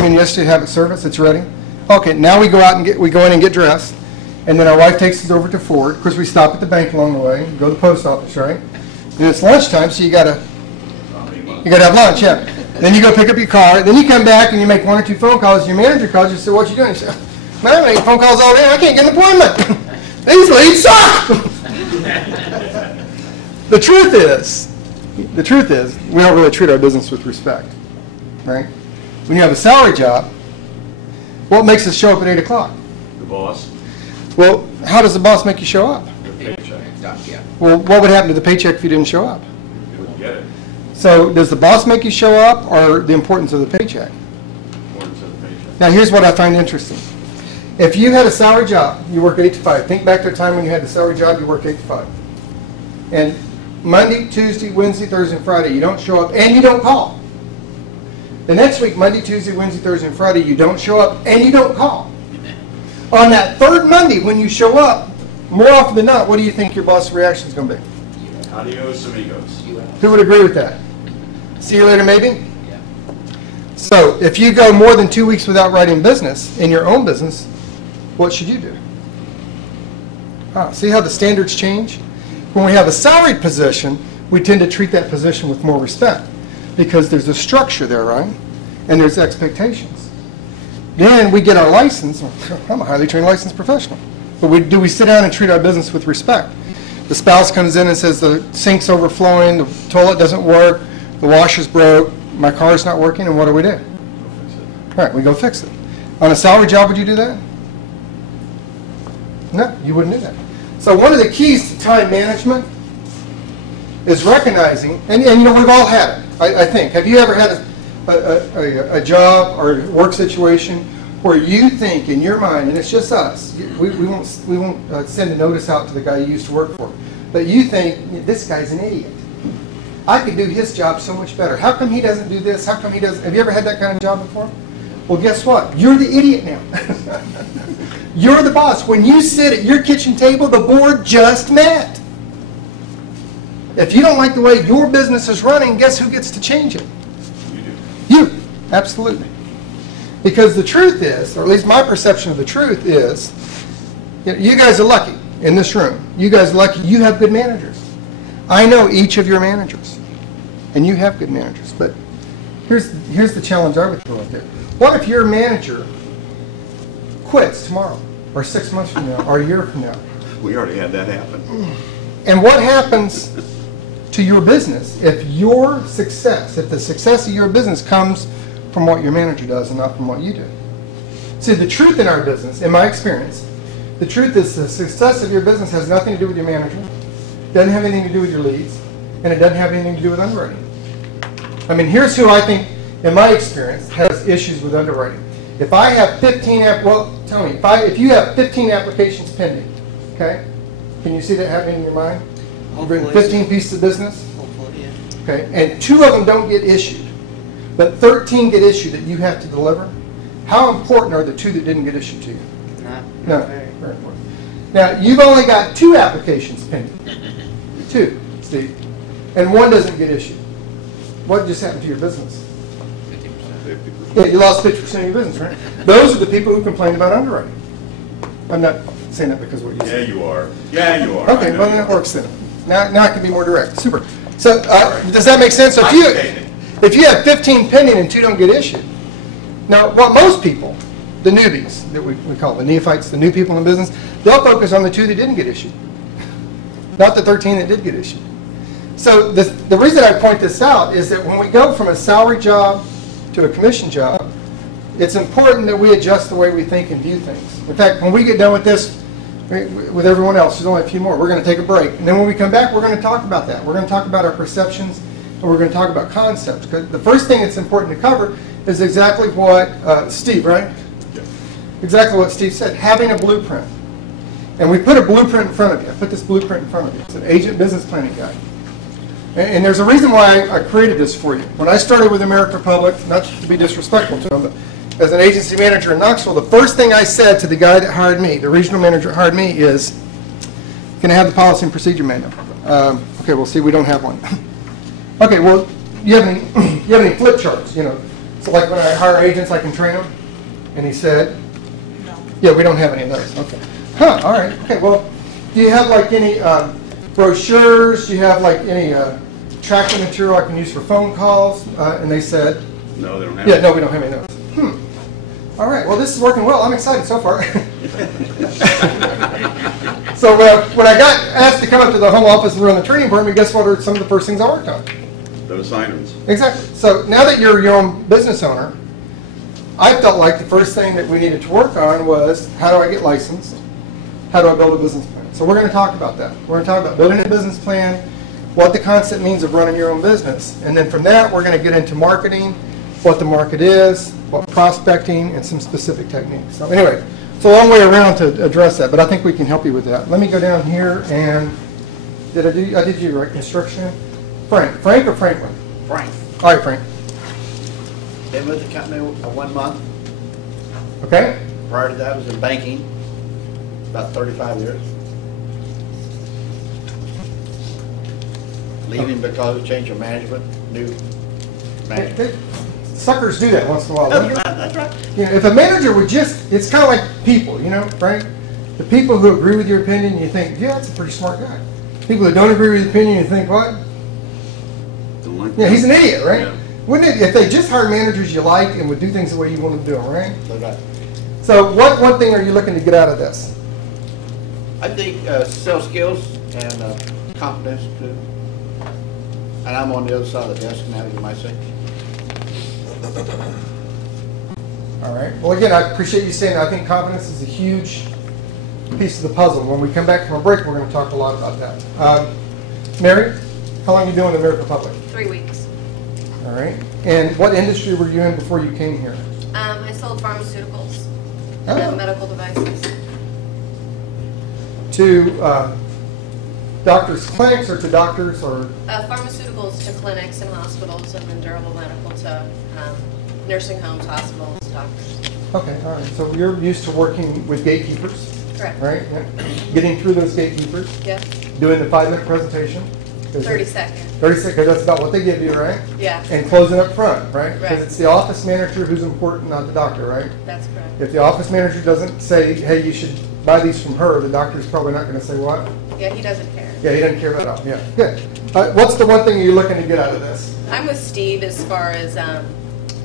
walking in yesterday to have it serviced. It's ready. Okay, now we go out and go in and get dressed, and then our wife takes us over to Ford. Of course, we stop at the bank along the way, go to the post office, right? And it's lunchtime, so you gotta have lunch, yeah. Then you go pick up your car. Then you come back and you make 1 or 2 phone calls. Your manager calls you. Say, "What you doing?" You say, "Man, I make phone calls all day. I can't get an appointment. These leads suck." The truth is, we don't really treat our business with respect, right? When you have a salary job, what makes us show up at 8 o'clock? The boss. Well, how does the boss make you show up? The paycheck. Well, what would happen to the paycheck if you didn't show up? You wouldn't get it. So does the boss make you show up, or the importance of the paycheck? Importance of the paycheck. Now, here's what I find interesting. If you had a salary job, you work 8 to 5. Think back to a time when you had the salary job, you worked 8 to 5. And Monday, Tuesday, Wednesday, Thursday, and Friday, you don't show up and you don't call. The next week, Monday, Tuesday, Wednesday, Thursday, and Friday, you don't show up and you don't call. On that third Monday, when you show up, more often than not, what do you think your boss's reaction is going to be? Adios, amigos. Who would agree with that? See you later, maybe? Yeah. So if you go more than 2 weeks without writing business in your own business, what should you do? See how the standards change? When we have a salaried position, we tend to treat that position with more respect because there's a structure there, right? And there's expectations. Then we get our license. I'm a highly trained licensed professional. But do we sit down and treat our business with respect? The spouse comes in and says the sink's overflowing, the toilet doesn't work, the washer's broke, my car's not working, and what do? Right, we go fix it. On a salary job, would you do that? No, you wouldn't do that. So one of the keys to time management is recognizing, and you know, we've all had it, I think. Have you ever had a job or work situation where you think in your mind, and it's just us, we won't send a notice out to the guy you used to work for, but you think, this guy's an idiot. I could do his job so much better. How come he doesn't do this? How come he doesn't? Have you ever had that kind of job before? Well, guess what? You're the idiot now. You're the boss. When you sit at your kitchen table, the board just met. If you don't like the way your business is running, guess who gets to change it? You do. You. Absolutely. Because the truth is, or at least my perception of the truth is, you guys are lucky in this room. You guys are lucky you have good managers. I know each of your managers, and you have good managers. But here's the challenge I would throw out there. What if your manager quits tomorrow, or 6 months from now, or a year from now? We already had that happen. And what happens to your business if the success of your business comes from what your manager does and not from what you do? See, the truth in our business, in my experience, the truth is the success of your business has nothing to do with your manager, doesn't have anything to do with your leads, and it doesn't have anything to do with underwriting. I mean, here's who I think, in my experience, has issues with underwriting. If I have 15, tell me, if you have 15 applications pending, okay, can you see that happening in your mind? You've written 15 pieces of business? Hopefully, yeah. Okay, and 2 of them don't get issued, but 13 get issued that you have to deliver. How important are the 2 that didn't get issued to you? Not very. Very important. Now, you've only got 2 applications pending. 2, Steve, and 1 doesn't get issued. What just happened to your business? 50%. Yeah, you lost 50% of your business, right? Those are the people who complained about underwriting. I'm not saying that because of what you said. Yeah, you are. Yeah, you are. Okay, well, then it works then. Now I can be more direct. Super. So does that make sense? So if you have 15 pending and 2 don't get issued, now what most people, the newbies that we call the neophytes, the new people in business, they'll focus on the 2 that didn't get issued, not the 13 that did get issued. So the reason I point this out is that when we go from a salary job to a commission job, it's important that we adjust the way we think and view things. In fact, when we get done with this, with everyone else, there's only a few more, we're going to take a break. And then when we come back, we're going to talk about that. We're going to talk about our perceptions, and we're going to talk about concepts. Because the first thing that's important to cover is exactly what Steve, right? Yeah. Exactly what Steve said, having a blueprint. And we put a blueprint in front of you. I put this blueprint in front of you. It's an agent business planning guide. And there's a reason why I created this for you. When I started with American Republic, not to be disrespectful to them, but as an agency manager in Knoxville, the first thing I said to the guy that hired me, the regional manager that hired me, is, can I have the policy and procedure manual? Okay, well, see, we don't have one. Okay, well, you have any flip charts, So like when I hire agents, I can train them? And he said, No. yeah, we don't have any of those. Okay. Huh, all right. Okay, well, do you have like any brochures? Do you have like any tracking material I can use for phone calls? And they said, No, they don't have yeah, it. no, we don't have any of those. All right, well, this is working well. I'm excited so far. So when I got asked to come up to the home office and run the training program, guess what are some of the first things I worked on? Those assignments. Exactly. So now that you're your own business owner, I felt like the first thing that we needed to work on was how do I get licensed? How do I build a business plan? So we're going to talk about that. We're going to talk about building a business plan, what the concept means of running your own business. And then from that, we're going to get into marketing, what the market is, what prospecting, and some specific techniques. So anyway, it's a long way around to address that, but I think we can help you with that. Let me go down here and, I did your instruction? Frank or Franklin? Frank. All right, Frank. Been with the company 1 month. Okay? Prior to that, I was in banking, about 35 years. Leaving because of change of management, new management. Suckers do that once in a while, don't they? That's right. You know, if a manager would just, it's kind of like people, you know, right? The people who agree with your opinion, you think, yeah, that's a pretty smart guy. People that don't agree with your opinion, you think, what? Don't like Yeah, that. he's an idiot, right? Yeah. Wouldn't it, if they just hired managers you like and would do things the way you want them to do them, right? That's right. So what one thing are you looking to get out of this? I think sales skills and confidence too. And I'm on the other side of the desk now, you might say. All right. Well, again, I appreciate you saying that. I think confidence is a huge piece of the puzzle. When we come back from a break, we're going to talk a lot about that. Mary, how long have you been with the American Republic? 3 weeks. All right. And what industry were you in before you came here? I sold pharmaceuticals Oh. and medical devices. To doctors' clinics or to doctors or? Pharmaceuticals to clinics and hospitals, and then durable medical to nursing homes, hospitals, doctors. Okay, all right. So you're used to working with gatekeepers, Correct. right? Yeah. Getting through those gatekeepers, Yep. doing the 5-minute presentation. 30 seconds. 30 seconds, that's about what they give you, right? Yeah. And closing up front, right? Right. Because it's the office manager who's important, not the doctor, right? That's correct. If the office manager doesn't say, hey, you should buy these from her, the doctor's probably not going to say what? Yeah, he doesn't care. Yeah, he doesn't care about it. Yeah, good. What's the one thing you're looking to get out of this? I'm with Steve as far as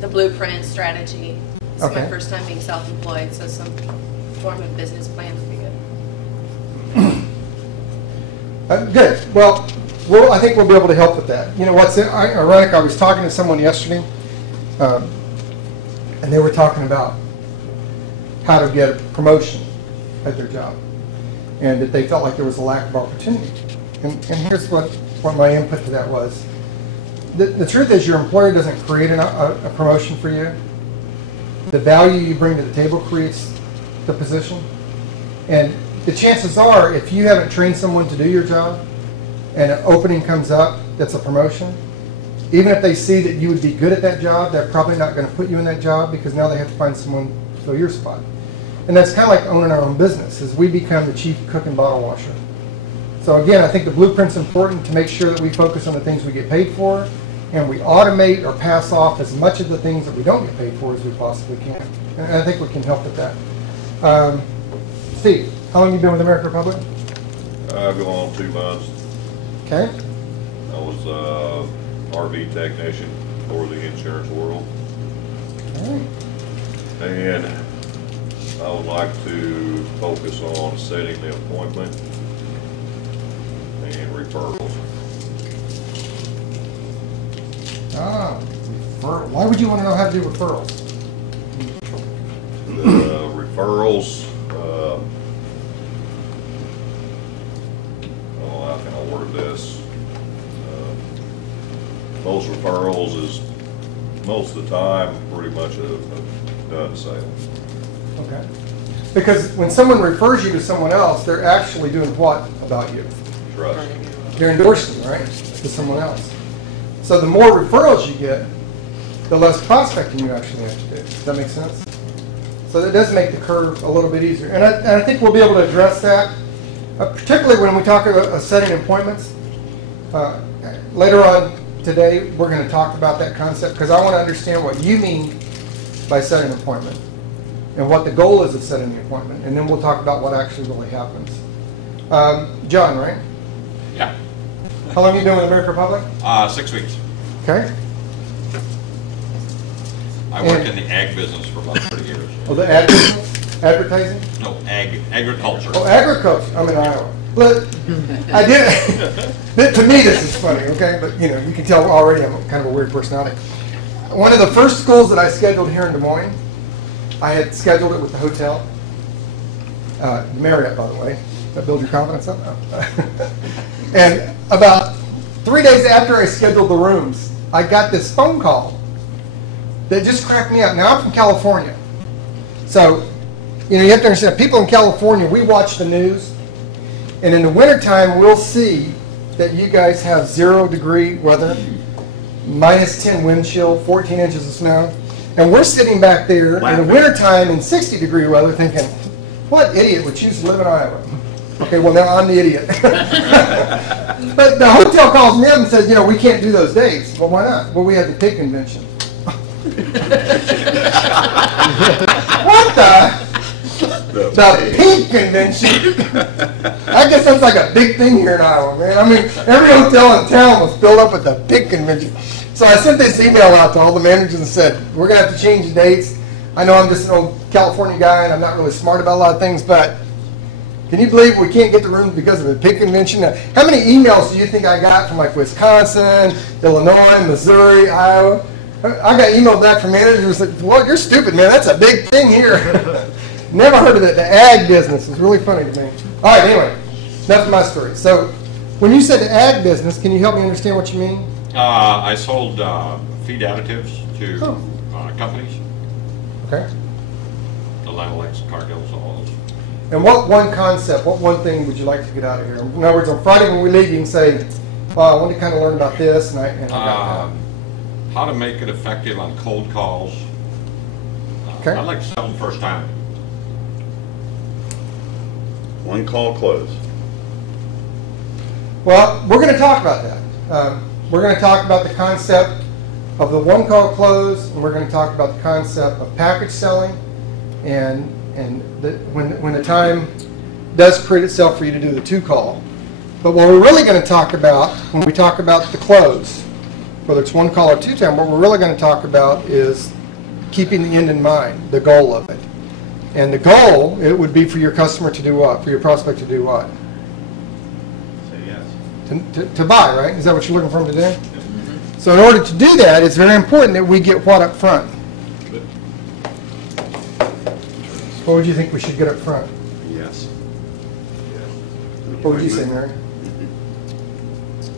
the blueprint strategy. It's Okay. my first time being self-employed, so some form of business plan would be good. Good. Well, I think we'll be able to help with that. You know what's ironic? I was talking to someone yesterday, and they were talking about how to get a promotion at their job, and that they felt like there was a lack of opportunity. And here's what my input to that was. The truth is your employer doesn't create a promotion for you. The value you bring to the table creates the position. And the chances are, if you haven't trained someone to do your job, and an opening comes up that's a promotion, even if they see that you would be good at that job, they're probably not going to put you in that job because now they have to find someone to fill your spot. And that's kind of like owning our own business, is we become the chief cook and bottle washer. So again, I think the blueprint's important to make sure that we focus on the things we get paid for, and we automate or pass off as much of the things that we don't get paid for as we possibly can. And I think we can help with that. Steve, how long have you been with American Republic? Go on 2 months. Okay. I was a RV technician for the insurance world. All right. And I would like to focus on setting the appointment and referrals. Referral. Why would you want to know how to do referrals? The referrals, how can I word this? Most referrals is, most of the time, pretty much a done sale. Okay. Because when someone refers you to someone else, they're actually doing what about you? Trust. They're endorsing you, right, to someone else. So the more referrals you get, the less prospecting you actually have to do. Does that make sense? So that does make the curve a little bit easier. And I think we'll be able to address that, particularly when we talk about setting appointments. Later on today, we're going to talk about that concept because I want to understand what you mean by setting an appointment and what the goal is of setting the appointment, and then we'll talk about what actually really happens. John, right? Yeah. How long have you been with American Republic? 6 weeks. Okay. I worked in the ag business for about 30 years. Oh, the ad business? Advertising? No, agriculture. Oh, agriculture. I'm in Iowa. Look, I did. To me, this is funny, okay? But you know, you can tell already I'm kind of a weird personality. One of the first schools that I scheduled here in Des Moines, I had scheduled it with the hotel, Marriott, by the way. That build your confidence up? And about 3 days after I scheduled the rooms, I got this phone call that just cracked me up. Now, I'm from California. So, you know, you have to understand, people in California, we watch the news, and in the wintertime, we'll see that you guys have 0-degree weather, -10 wind chill, 14 inches of snow, and we're sitting back there in the wintertime in 60-degree weather thinking, what idiot would choose to live in Iowa? Okay, well, now I'm the idiot. But the hotel calls me up and says, you know, we can't do those days. Well, why not? Well, we had the pig convention. What the pig convention? I guess that's like a big thing here in Iowa, man. I mean, every hotel in town was filled up with the pig convention. So I sent this email out to all the managers and said, we're going to have to change the dates. I know I'm just an old California guy and I'm not really smart about a lot of things, but can you believe we can't get the rooms because of the pig convention? How many emails do you think I got from like Wisconsin, Illinois, Missouri, Iowa? I got emailed back from managers like, well, you're stupid, man. That's a big thing here. Never heard of it. The ag business is really funny to me. All right, anyway, that's my story. So when you said the ag business, can you help me understand what you mean? I sold feed additives to companies, Okay. the Lanalex, Cargills, all those. And what one concept, what one thing would you like to get out of here? In other words, on Friday when we leave, you can say, well, I want to kind of learn about this, and I got that. How to make it effective on cold calls. Okay. I like to sell them first time. One call close. Well, we're going to talk about that. We're going to talk about the concept of the one call close, and we're going to talk about the concept of package selling, and when the time does create itself for you to do the 2-call. But what we're really going to talk about when we talk about the close, whether it's 1 call or 2-time, what we're really going to talk about is keeping the end in mind, the goal of it. And the goal, it would be for your customer to do what? For your prospect to do what? Say yes. To buy, right? Is that what you're looking for them to do? So in order to do that, it's very important that we get what up front? What would you think we should get up front? Yes. What would you say, Mary?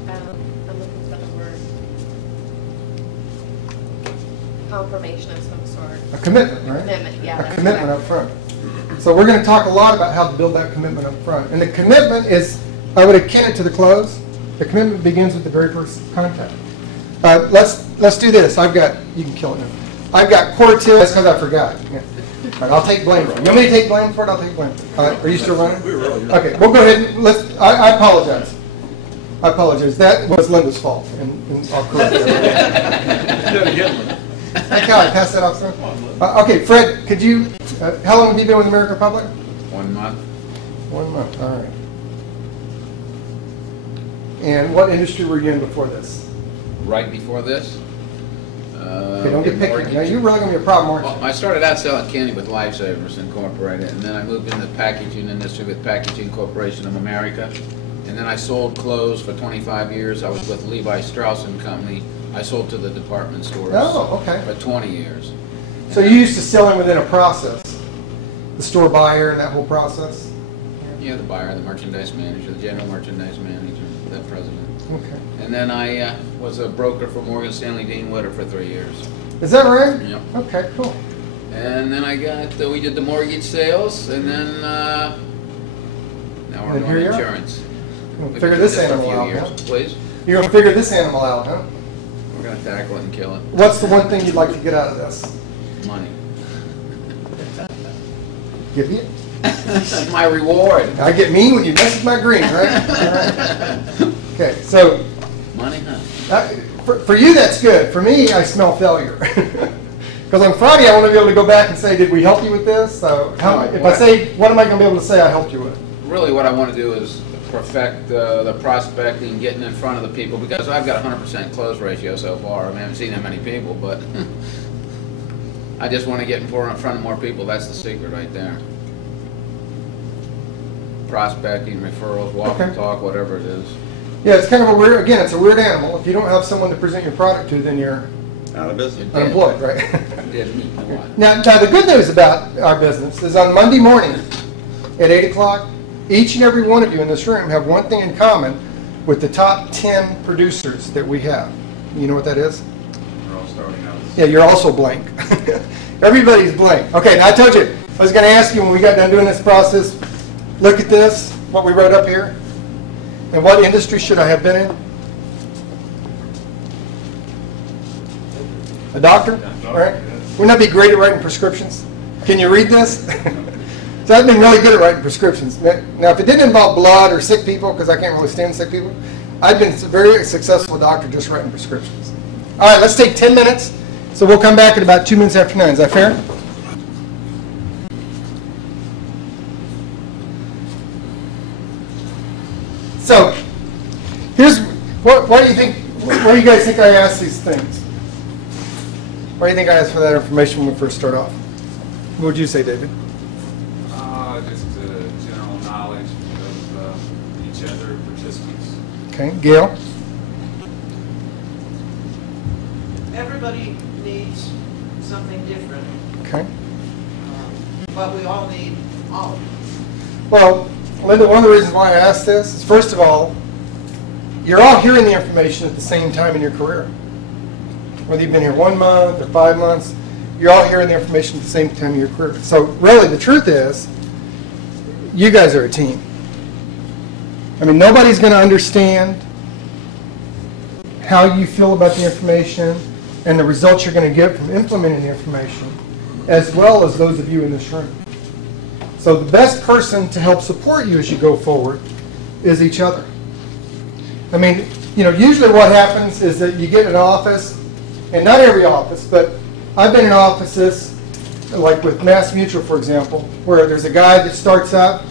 I'm looking for the word confirmation of some sort. A commitment, right? Commitment, yeah. A that's commitment what up front. So we're going to talk a lot about how to build that commitment up front. And the commitment is, I would akin it to the close. The commitment begins with the very first contact. Let's do this. You can kill it now. I've got core tips. That's because I forgot. Yeah. All right, I'll take blame for it. You want me to take blame for it? I'll take blame for it. All right, are you still running? Okay, we'll go ahead and I apologize. I apologize. That was Linda's fault, and I'll correct that. Hey, Callie, pass that off, sir. Okay, Fred, could you, how long have you been with American Republic? 1 month. 1 month, all right. And what industry were you in before this? Right before this. Okay, don't get picky. Now, you're really going to be a problem, aren't Well, you? I started out selling candy with Lifesavers Incorporated, and then I moved into the packaging industry with Packaging Corporation of America. And then I sold clothes for 25 years. I was with Levi Strauss & Company. I sold to the department stores Oh, okay. for 20 years. So you used to selling within a process, the store buyer and that whole process? Yeah, the buyer, the merchandise manager, the general merchandise manager, the president. Okay. And then I was a broker for Morgan Stanley Dean Witter for 3 years. Is that right? Yep. Okay, cool. And then we did the mortgage sales, and then now we're And here doing you are. insurance. We'll We've figure been this doing animal for a out, few years. huh? Please? You're going to figure this animal out, huh? We're going to tackle it and kill it. What's the one thing you'd like to get out of this? Money. Give you? My reward. I get mean when you mess with my green, right? All right. Okay, so Money, huh? for you, that's good. For me, I smell failure. Because on Friday, I want to be able to go back and say, did we help you with this? So if I say, what am I going to be able to say I helped you with? Really, what I want to do is perfect the prospecting, getting in front of the people, because I've got a 100% close ratio so far. I mean, I haven't seen that many people, but I just want to get in front of more people. That's the secret right there. Prospecting, referrals, walk and talk, whatever it is. Yeah, it's kind of a weird, again, it's a weird animal. If you don't have someone to present your product to, then you're Out of business. unemployed, right? Now, Now, the good news about our business is on Monday morning at 8 o'clock, each and every one of you in this room have one thing in common with the top 10 producers that we have. You know what that is? We're all starting out. Yeah, you're also blank. Everybody's blank. Okay, now I told you, I was going to ask you when we got done doing this process, look at this, what we wrote up here, and what industry should I have been in? A doctor? All right. Wouldn't that be great at writing prescriptions? Can you read this? So I've been really good at writing prescriptions. Now, if it didn't involve blood or sick people, because I can't really stand sick people, I've been a very successful doctor just writing prescriptions. All right, let's take 10 minutes. So we'll come back at about 2 minutes after 9. Is that fair? So, here's why do you think? Why do you guys think I asked these things? Why do you think I asked for that information when we first start off? What would you say, David? Just general knowledge of each other participants. Okay, Gail. Everybody needs something different, Okay. but we all need all of it. Well, Linda, one of the reasons why I asked this is, first of all, you're all hearing the information at the same time in your career. Whether you've been here 1 month or 5 months, you're all hearing the information at the same time in your career. So really, the truth is, you guys are a team. I mean, nobody's going to understand how you feel about the information and the results you're going to get from implementing the information, as well as those of you in this room. So the best person to help support you as you go forward is each other. I mean, you know, usually what happens is that you get an office, and not every office, but I've been in offices, like with Mass Mutual, for example, where there's a guy that starts up,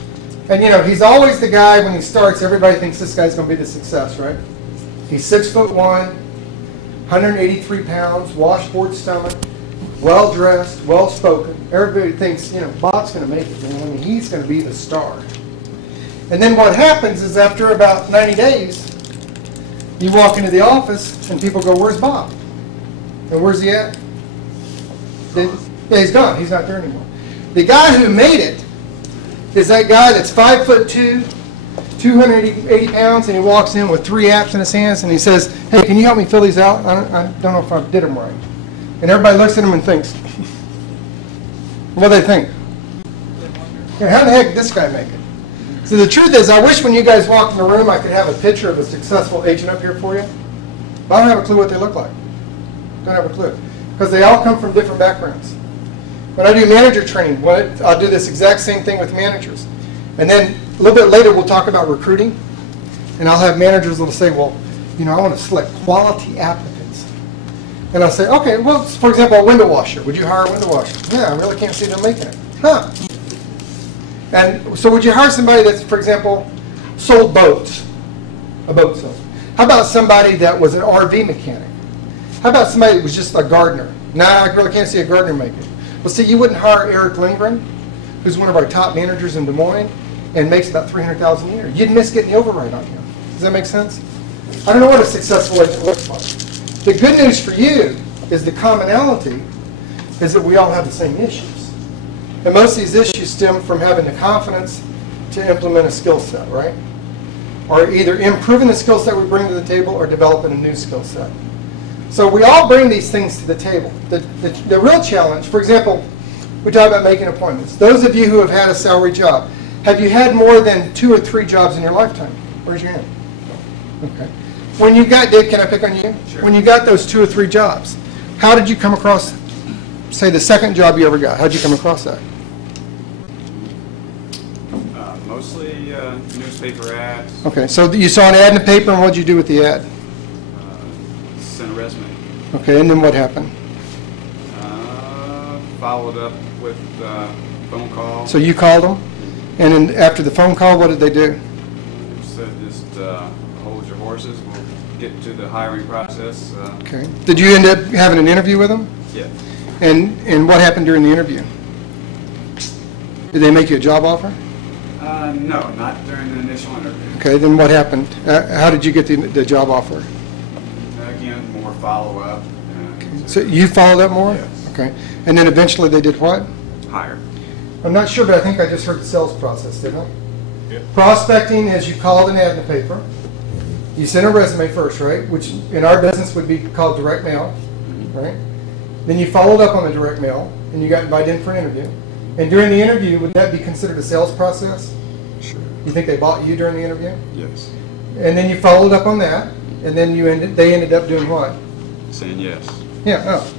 and you know, he's always the guy when he starts, everybody thinks this guy's going to be the success, right? He's 6'1", 183 pounds, washboard stomach, well-dressed, well-spoken. Everybody thinks, you know, Bob's going to make it, man. I mean, he's going to be the star. And then what happens is after about 90 days, you walk into the office and people go, where's Bob? And where's he at? Yeah, he's gone. He's not there anymore. The guy who made it is that guy that's 5'2", 280 pounds, and he walks in with 3 apps in his hands, and he says, hey, can you help me fill these out? I don't know if I did them right. And everybody looks at him and thinks, what do they think? Yeah, how the heck did this guy make it? So the truth is, I wish when you guys walked in the room, I could have a picture of a successful agent up here for you. But I don't have a clue what they look like. Don't have a clue. Because they all come from different backgrounds. When I do manager training, I'll do this exact same thing with managers. And then a little bit later, we'll talk about recruiting. And I'll have managers that will say, well, you know, I want to select quality applicants. And I'll say, okay, well, for example, a window washer. Would you hire a window washer? Yeah, I really can't see them making it. Huh. And so would you hire somebody that's, for example, sold boats? A boat salesman. How about somebody that was an RV mechanic? How about somebody that was just a gardener? Nah, I really can't see a gardener make it. Well, see, you wouldn't hire Eric Lindgren, who's one of our top managers in Des Moines, and makes about $300,000 a year. You'd miss getting the override on him. Does that make sense? I don't know what a successful agent looks like. The good news for you is the commonality is that we all have the same issues. And most of these issues stem from having the confidence to implement a skill set, right? Or either improving the skill set we bring to the table or developing a new skill set. So we all bring these things to the table. The real challenge, for example, we talk about making appointments. Those of you who have had a salary job, have you had more than 2 or 3 jobs in your lifetime? Where's your hand? Okay. When you got, Dave, can I pick on you? Sure. When you got those 2 or 3 jobs, how did you come across, say, the second job you ever got? How did you come across that? Mostly newspaper ads. Okay, so you saw an ad in the paper, and what did you do with the ad? Sent Okay, and then what happened? Followed up with phone call. So you called them, and then after the phone call, what did they do? Said just hold your horses. We'll get to the hiring process. Okay. Did you end up having an interview with them? Yeah. And what happened during the interview? Did they make you a job offer? No, not during the initial interview. Okay, then what happened? How did you get the job offer? Again, more follow-up. So you followed up more? Yes. Okay. And then eventually they did what? Hire. I'm not sure, but I think I just heard the sales process, didn't I? Yep. Prospecting is you called an ad in the paper. You sent a resume first, right? Which in our business would be called direct mail, right? Then you followed up on the direct mail and you got invited in for an interview. And during the interview, would that be considered a sales process? Sure. You think they bought you during the interview? Yes. And then you followed up on that, and then they ended up doing what? Saying yes. Yeah, oh,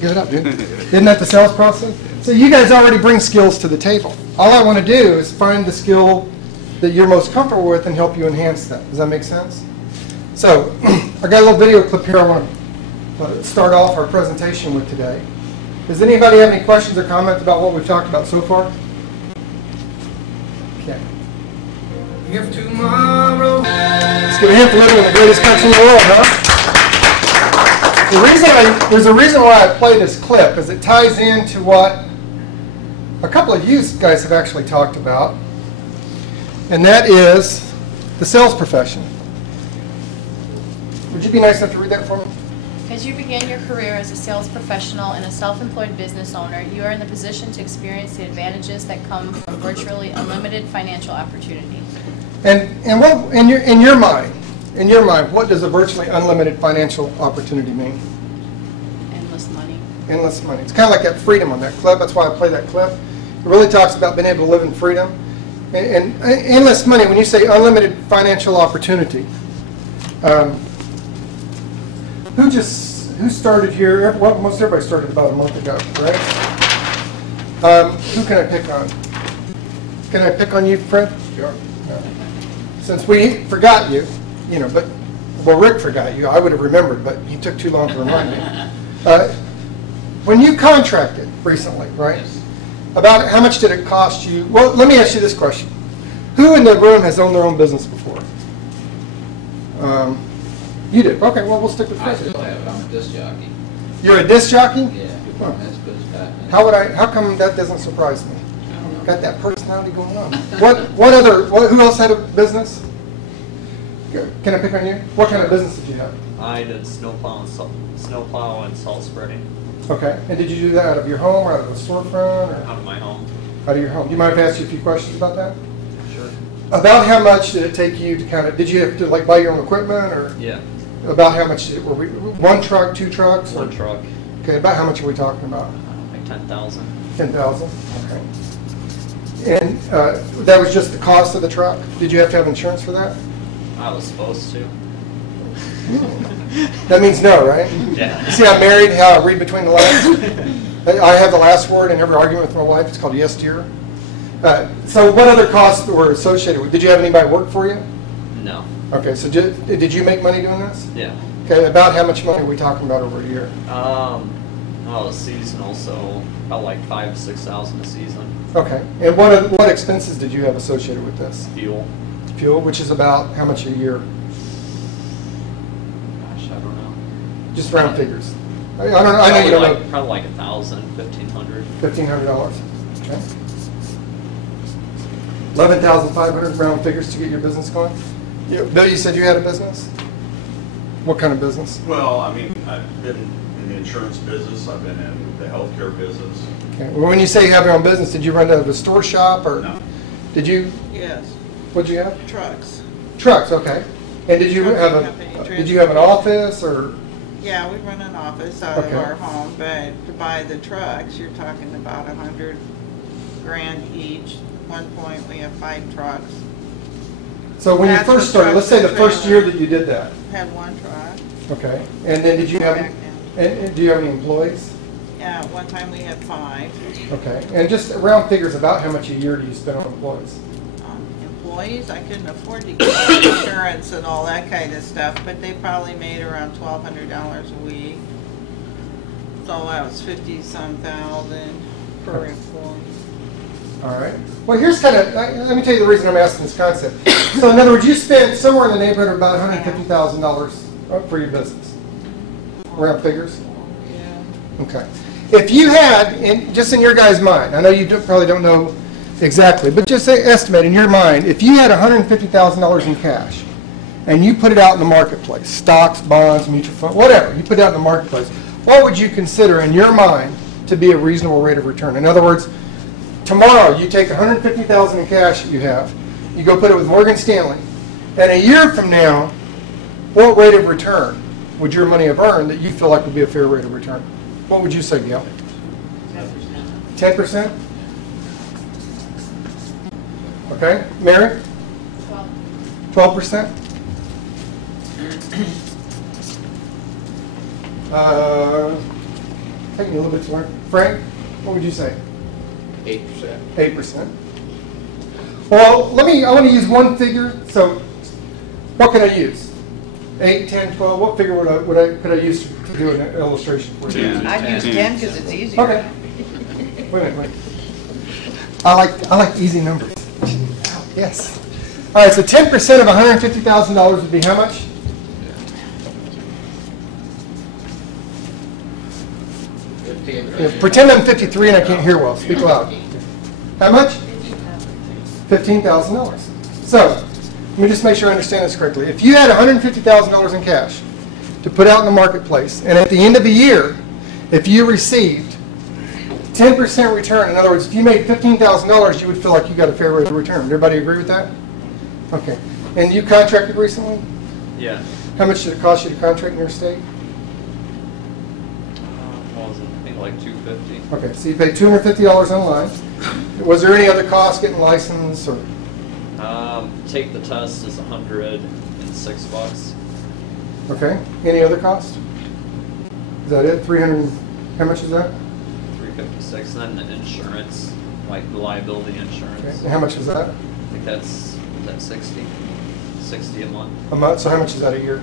give it up, dude. Isn't that the sales process? So you guys already bring skills to the table. All I want to do is find the skill that you're most comfortable with and help you enhance that. Does that make sense? So I got a little video clip here I want to start off our presentation with today. Does anybody have any questions or comments about what we've talked about so far? Okay. If tomorrow. Let's give a hand for living in the greatest country in the world, huh? There's a reason why I play this clip, is it ties into what a couple of you guys have actually talked about, and that is the sales profession. Would you be nice enough to read that for me? As you begin your career as a sales professional and a self-employed business owner, you are in the position to experience the advantages that come from virtually unlimited financial opportunity. And what in your mind, what does a virtually unlimited financial opportunity mean? Endless money. Endless money. It's kind of like that freedom on that clip. That's why I play that clip. It really talks about being able to live in freedom. And endless money, when you say unlimited financial opportunity, who started here? Well, most everybody started about a month ago, right? Who can I pick on? Can I pick on you, Fred? Sure. No. Since we forgot you, but Rick forgot you. I would have remembered, but he took too long to remind me. When you contracted recently, right? Yes. About how much did it cost you? Well, let me ask you this question. Who in the room has owned their own business before? You did. Okay, well, we'll stick with I Fred. still have it. I'm a disc jockey. You're a disc jockey? Yeah. Huh. That's good stuff. How come that doesn't surprise me? I don't know. Got that personality going on. Who else had a business? Can I pick on you? What kind of business did you have? I did snowplow and salt spreading Okay, and did you do that out of your home or out of a storefront or out of my home. out of your home? Do you mind if I ask you a few questions about that? Sure. About how much did it take you to did you have to buy your own equipment or Yeah. about how much, were we, one truck, two trucks? One truck. Okay, about how much are we talking about? Like 10,000. 10,000? Okay. And that was just the cost of the truck? Did you have to have insurance for that? I was supposed to. That means no, right? Yeah. You see, I'm married, how I read between the lines. I have the last word in every argument with my wife. It's called yes, dear. So what other costs were associated with? Did you have anybody work for you? No. Okay, so did you make money doing this? Yeah. Okay, about how much money are we talking about over a year? Well, it's seasonal, so about like 5,000 to 6,000 a season. Okay, and what expenses did you have associated with this? Fuel. Fuel, which is about how much a year? Gosh, I don't know. Just round figures. I don't know. I know you don't know. Probably like 1,000, 1,500. $1,500. Okay. 11,500 round figures to get your business going. Bill, you said you had a business. What kind of business? Well, I mean, I've been in the insurance business, I've been in the healthcare business. Okay. Well, when you say you have your own business, did you run out of a store shop or? No. Did you? Yes, What'd you have? trucks. Trucks. Okay. And did you Trucking have company, Did you have an office or? Yeah, we run an office out of Okay. our home, but to buy the trucks, you're talking about $100,000 each. At one point, we have 5 trucks. So when you That's first the started, let's say the truck first trailer. year that you did that. Had 1 truck. Okay. And then did you have? Back then. And do you have any employees? Yeah, at one time we had 5. Okay. And just round figures about how much a year do you spend on employees? Employees, I couldn't afford to get insurance and all that kind of stuff, but they probably made around $1,200 a week. So that was 50-some thousand per employee. All right. Well, here's kind of, let me tell you the reason I'm asking this concept. So in other words, you spent somewhere in the neighborhood of about $150,000 for your business. Round figures? Yeah. Okay. If you had, just in your guys' mind, I know you probably don't know exactly, but just estimate in your mind, if you had $150,000 in cash and you put it out in the marketplace, stocks, bonds, mutual fund, whatever, you put it out in the marketplace, what would you consider in your mind to be a reasonable rate of return? In other words, tomorrow you take $150,000 in cash that you have, you go put it with Morgan Stanley, and a year from now, what rate of return would your money have earned that you feel like would be a fair rate of return? What would you say, Gail? 10%. 10%? Okay. Mary? 12%? Taking a little bit to learn. Frank, what would you say? 8%. 8%. Well, I want to use one figure. So what can I use? 8, 10, 12. What figure could I use to do an illustration for you? I'd use 10 because it's easier. Okay. Wait a minute. I like easy numbers. Yes. All right. So 10% of $150,000 would be how much? Pretend I'm 53 and I can't hear well. Speak loud. How much? $15,000. So, let me just make sure I understand this correctly. If you had $150,000 in cash to put out in the marketplace, and at the end of the year, if you received 10% return, in other words, if you made $15,000, you would feel like you got a fair rate of return. Everybody agree with that? Okay. And you contracted recently? Yeah. How much did it cost you to contract in your state? What was it? I think like $250. Okay, so you paid $250 online. Was there any other cost getting licensed or? Take the test is $106. Okay. Any other cost? Is that it? 300? How much is that? $356. And then the insurance, like the liability insurance. Okay. And how much is that? I think that's 60. 60 a month. A month. So how much is that a year?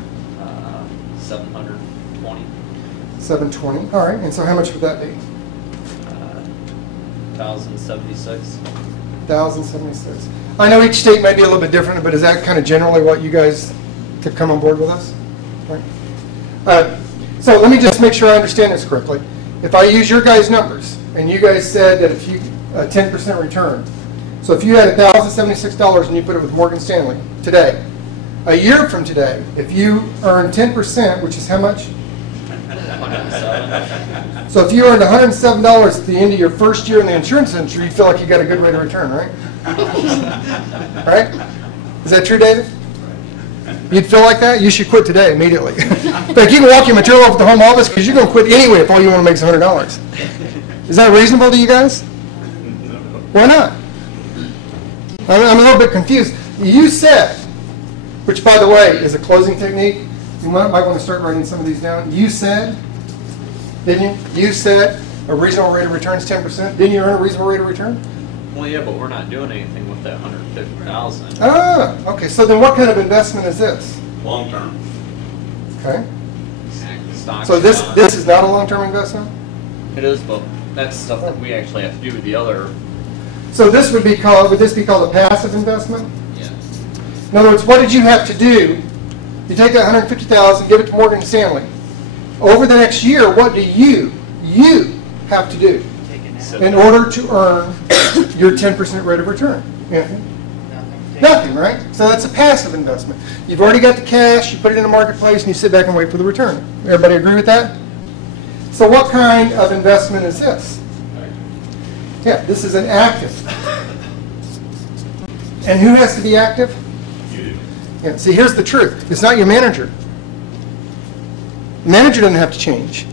720. 720. All right. And so how much would that be? 1,076. 1,076. I know each state may be a little bit different, but is that kind of generally what you guys could come on board with us? Right. So let me just make sure I understand this correctly. If I use your guys' numbers, and you guys said that if you 10% return, so if you had $1,076 and you put it with Morgan Stanley today, a year from today, if you earn 10%, which is how much? 107. So if you earned $107 at the end of your first year in the insurance industry, you feel like you got a good rate of return, right? Right? Is that true, David? You'd feel like that? You should quit today, immediately. In fact, you can walk your material off at the home office because you're going to quit anyway if all you want to make is $100. Is that reasonable to you guys? Why not? I'm a little bit confused. You said, which by the way is a closing technique, you might want to start writing some of these down. You said, didn't you? You said a reasonable rate of return is 10%. Didn't you earn a reasonable rate of return? Well, yeah, but we're not doing anything with that 150,000. Ah, okay. So then what kind of investment is this? Long term. Okay. Stocks. So this is not a long-term investment? It is, but that's stuff that we actually have to do with the other. So this would this be called a passive investment? Yeah. In other words, what did you have to do? You take that $150,000, give it to Morgan Stanley. Over the next year, what do you have to do in order to earn your 10% rate of return? Yeah. Nothing, right? So that's a passive investment. You've already got the cash, you put it in the marketplace, and you sit back and wait for the return. Everybody agree with that? So what kind of investment is this? Yeah, this is an active. And who has to be active? You do. Yeah, see, here's the truth. It's not your manager. The manager doesn't have to change.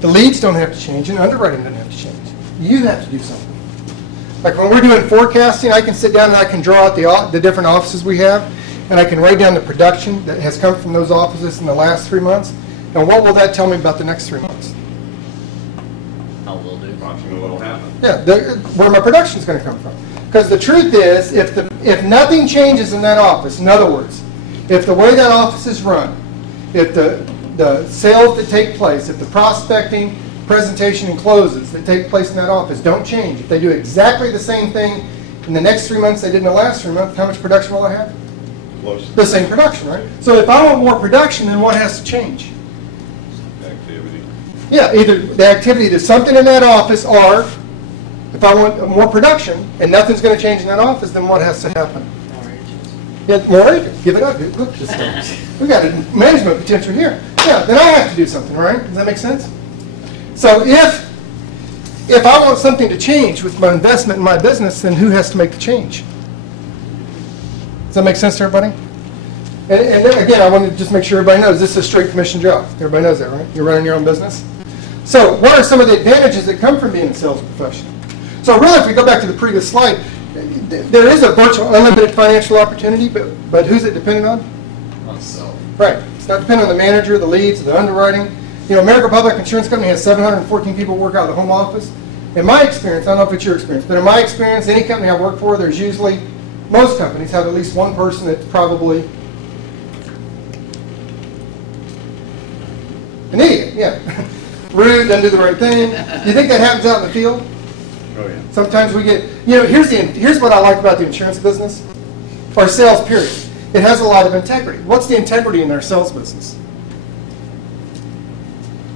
The leads don't have to change, and underwriting doesn't have to change. You have to do something. Like when we're doing forecasting, I can sit down and I can draw out the different offices we have, and I can write down the production that has come from those offices in the last 3 months. And what will that tell me about the next 3 months? How we'll do. Approximately what will happen. Yeah, where my production is going to come from. Because the truth is, if nothing changes in that office, in other words, if the way that office is run, if the sales that take place, if the prospecting, presentation and closes that take place in that office don't change, if they do exactly the same thing in the next 3 months they did in the last 3 months, how much production will I have? The same production, right? So if I want more production, then what has to change? Activity. Yeah, either the activity, there's something in that office, or if I want more production and nothing's going to change in that office, then what has to happen? Yeah, more agents. Give it up. Look, we got a management potential here. Yeah, then I have to do something, right? Does that make sense? So if I want something to change with my investment in my business, then who has to make the change? Does that make sense to everybody? And then again, I want to just make sure everybody knows this is a straight commission job. Everybody knows that, right? You're running your own business. So what are some of the advantages that come from being a sales professional? So really, if we go back to the previous slide, there is a virtual unlimited financial opportunity, but who's it dependent on? Myself. Right. It's not dependent on the manager, the leads, the underwriting. You know, American Public Insurance Company has 714 people work out of the home office. In my experience, I don't know if it's your experience, but in my experience, any company I work for, there's usually, most companies have at least one person that's probably an idiot, yeah. Rude, doesn't do the right thing. Do you think that happens out in the field? Oh, yeah. Sometimes we get, you know, here's what I like about the insurance business, or sales period. It has a lot of integrity. What's the integrity in their sales business?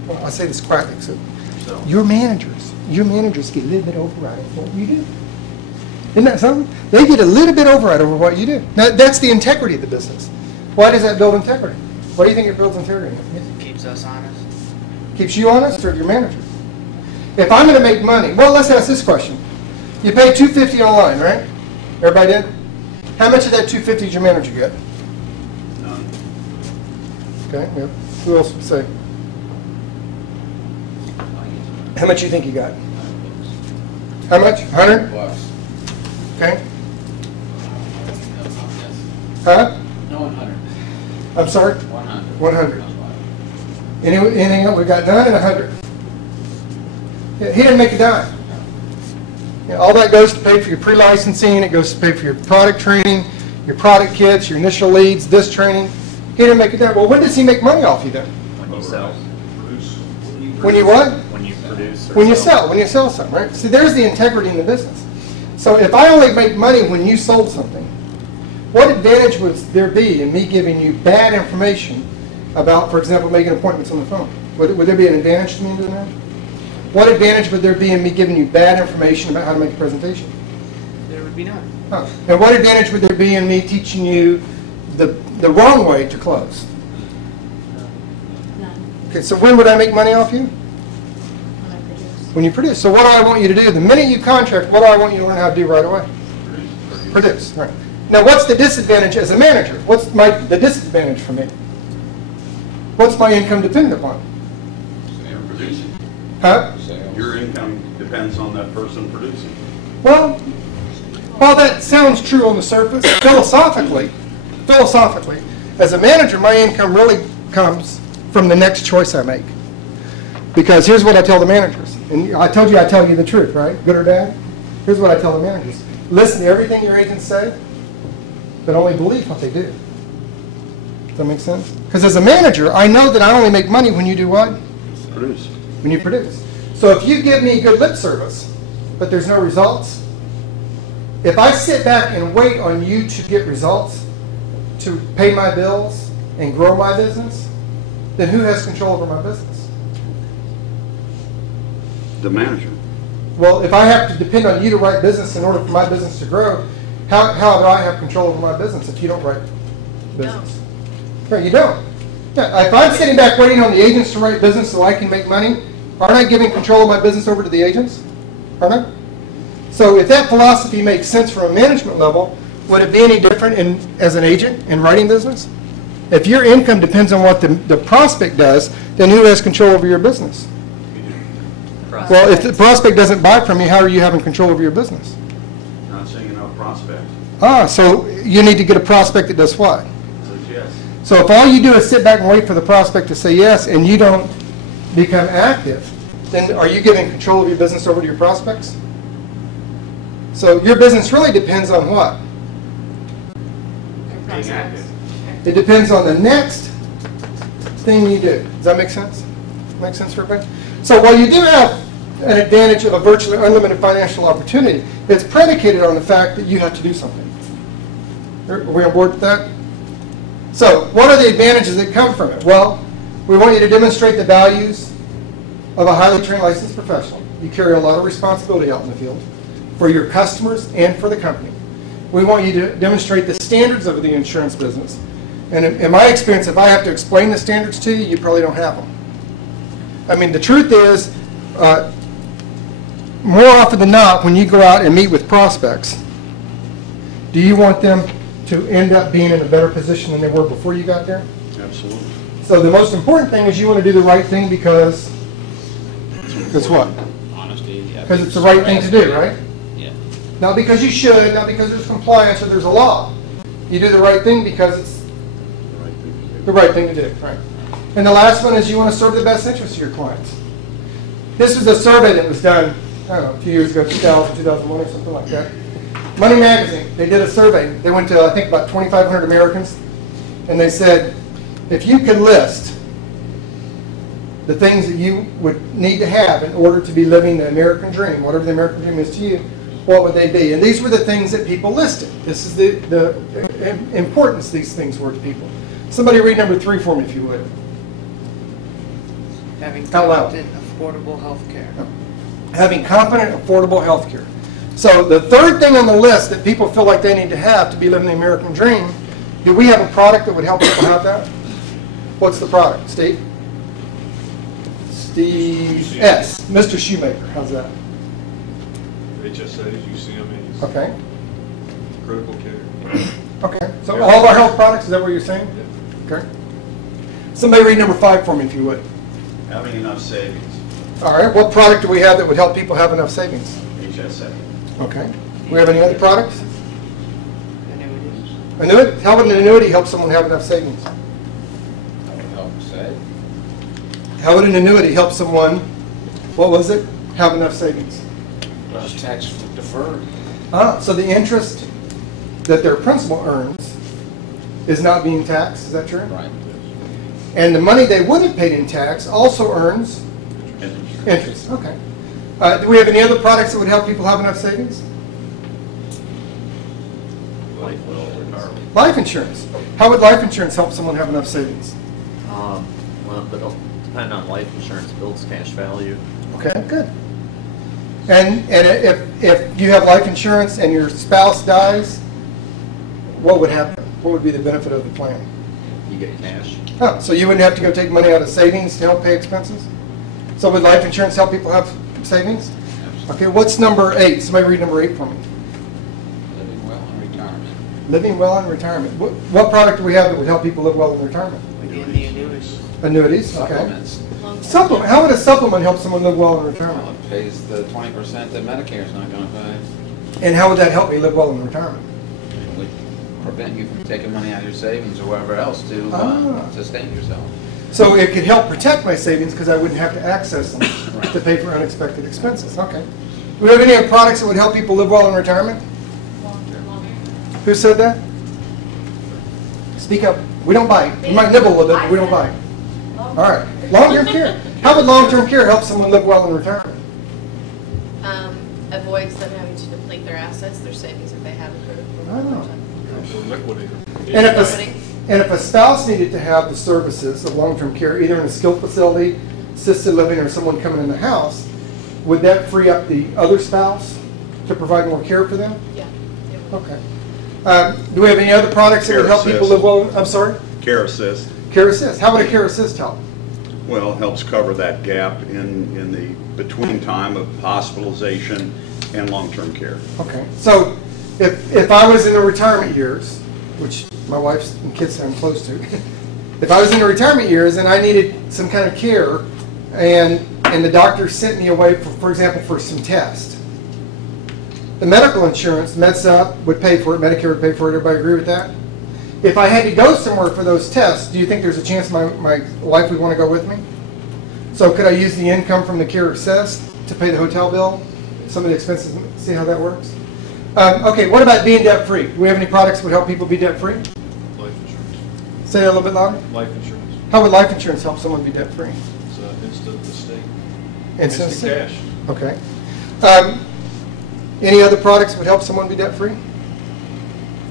Well, I say this quietly. So your managers get a little bit override over what you do. Isn't that something? They get a little bit override over what you do. Now, that's the integrity of the business. Why does that build integrity? Why do you think it builds integrity? Keeps us honest. Keeps you honest, or your manager? If I'm going to make money, well, let's ask this question. You pay $250 online, right? Everybody did? How much of that $250 did your manager get? None. Okay, yeah. Who else would say? How much you think you got? How much? 100? Bucks. Okay. Huh? No, 100. I'm sorry? 100. 100. Anything else? We got none and 100. Yeah, he didn't make a dime. Yeah, all that goes to pay for your pre-licensing. It goes to pay for your product training, your product kits, your initial leads, this training. He didn't make a dime. Well, when does he make money off you then? When you sell. When you what? When you produce. Or When you sell something, right? See, there's the integrity in the business. So if I only make money when you sold something, what advantage would there be in me giving you bad information about, for example, making appointments on the phone? Would there be an advantage to me in doing that? What advantage would there be in me giving you bad information about how to make a presentation? There would be none. Huh. And what advantage would there be in me teaching you the wrong way to close? None. Okay, so when would I make money off you? When I produce. When you produce. So what do I want you to do? The minute you contract, what do I want you to learn how to do right away? Produce. Right. Now, what's the disadvantage as a manager? What's the disadvantage for me? What's my income dependent upon? Producing. Huh? Your income depends on that person producing. Well, while that sounds true on the surface, philosophically, as a manager, my income really comes from the next choice I make. Because here's what I tell the managers. And I told you I tell you the truth, right? Good or bad? Here's what I tell the managers. Listen to everything your agents say, but only believe what they do. Does that make sense? Because as a manager, I know that I only make money when you do what? Produce. When you produce. So if you give me good lip service, but there's no results, if I sit back and wait on you to get results, to pay my bills and grow my business, then who has control over my business? The manager. Well, if I have to depend on you to write business in order for my business to grow, how do I have control over my business if you don't write business? No, you don't. Yeah, if I'm sitting back waiting on the agents to write business so I can make money, aren't I giving control of my business over to the agents? Aren't I? So if that philosophy makes sense from a management level, would it be any different as an agent in writing business? If your income depends on what the prospect does, then who has control over your business? Well, if the prospect doesn't buy from you, how are you having control over your business? Not saying enough prospect. So you need to get a prospect that does what? Says yes. So if all you do is sit back and wait for the prospect to say yes and you don't become active, then are you giving control of your business over to your prospects? So your business really depends on what? Being active. It depends on the next thing you do. Does that make sense? Make sense for everybody? So while you do have an advantage of a virtually unlimited financial opportunity, it's predicated on the fact that you have to do something. Are we on board with that? So what are the advantages that come from it? Well, we want you to demonstrate the values of a highly trained licensed professional. You carry a lot of responsibility out in the field for your customers and for the company. We want you to demonstrate the standards of the insurance business. And in my experience, if I have to explain the standards to you, you probably don't have them. I mean, the truth is, more often than not, when you go out and meet with prospects, do you want them to end up being in a better position than they were before you got there? Absolutely. So the most important thing is you want to do the right thing because what? Honesty. Because it's the right thing to do, right? Yeah. Not because you should, not because there's compliance or there's a law. You do the right thing because it's the right thing to do, right? And the last one is you want to serve the best interests of your clients. This was a survey that was done, I don't know, a few years ago, 2000, 2001 or something like that. Money Magazine, they did a survey. They went to, I think, about 2,500 Americans, and they said, if you could list the things that you would need to have in order to be living the American dream, whatever the American dream is to you, what would they be? And these were the things that people listed. This is the importance these things were to people. Somebody read number 3 for me, if you would. Having Out loud. competent, affordable health care. Having competent, affordable health care. So the third thing on the list that people feel like they need to have to be living the American dream, do we have a product that would help people have that? What's the product, Steve? Steve S. Mr. Shoemaker, how's that? HSAs, UCMEs, Okay. critical care. Okay. So all of our health products, is that what you're saying? Okay. Somebody read number 5 for me, if you would. Having enough savings, All right. What product do we have that would help people have enough savings? HSA. Okay. Do we have any other products? Annuities. Annuity. How would an annuity help someone have enough savings? That would help say. How would an annuity help someone, what was it, have enough savings? It's tax deferred. So the interest that their principal earns is not being taxed, is that true? Right. And the money they would have paid in tax also earns Interest. interest. Okay. Do we have any other products that would help people have enough savings? Life will retirement. Life insurance. How would life insurance help someone have enough savings? Well, but it'll depend on life insurance, builds cash value. Okay, good. And if you have life insurance and your spouse dies, what would happen? What would be the benefit of the plan? You get cash. Oh, so you wouldn't have to go take money out of savings to help pay expenses? So would life insurance help people have savings? Okay, what's number 8? Somebody read number 8 for me. Living well in retirement. Living well in retirement. What product do we have that would help people live well in retirement? Again, the annuities. Annuities, okay. Supplements. Supplement. How would a supplement help someone live well in Well, retirement? it pays the 20% that Medicare is not going to pay. And how would that help me live well in retirement? It would prevent you from taking money out of your savings or whatever else to sustain yourself. So it could help protect my savings because I wouldn't have to access them to pay for unexpected expenses. Okay. Do we have any other products that would help people live well in retirement? Who said that? Speak up. We don't bite. We might nibble a little bit, but we don't bite. All right. Long-term care. How would long-term care help someone live well in retirement? Avoids them having to deplete their assets, their savings if they have it for a long time. And if a spouse needed to have the services of long-term care, either in a skilled facility, assisted living, or someone coming in the house, would that free up the other spouse to provide more care for them? Yeah. Okay. Do we have any other products that would help people live well? I'm sorry? Care Assist. Care Assist. How would a Care Assist help? Well, it helps cover that gap in the between time of hospitalization and long-term care. Okay. So if I was in the retirement years, which my wife and kids say I'm close to, if I was in the retirement years and I needed some kind of care and the doctor sent me away, for example, for some tests, the medical insurance, MedSup, would pay for it, Medicare would pay for it, everybody agree with that? If I had to go somewhere for those tests, do you think there's a chance my wife would want to go with me? So could I use the income from the Care Assist to pay the hotel bill, some of the expenses, see how that works? Okay, what about being debt-free? Do we have any products that would help people be debt-free? Life insurance. Say that a little bit louder. Life insurance. How would life insurance help someone be debt-free? It's instant estate. Instant Instant cash. Okay. Any other products that would help someone be debt-free?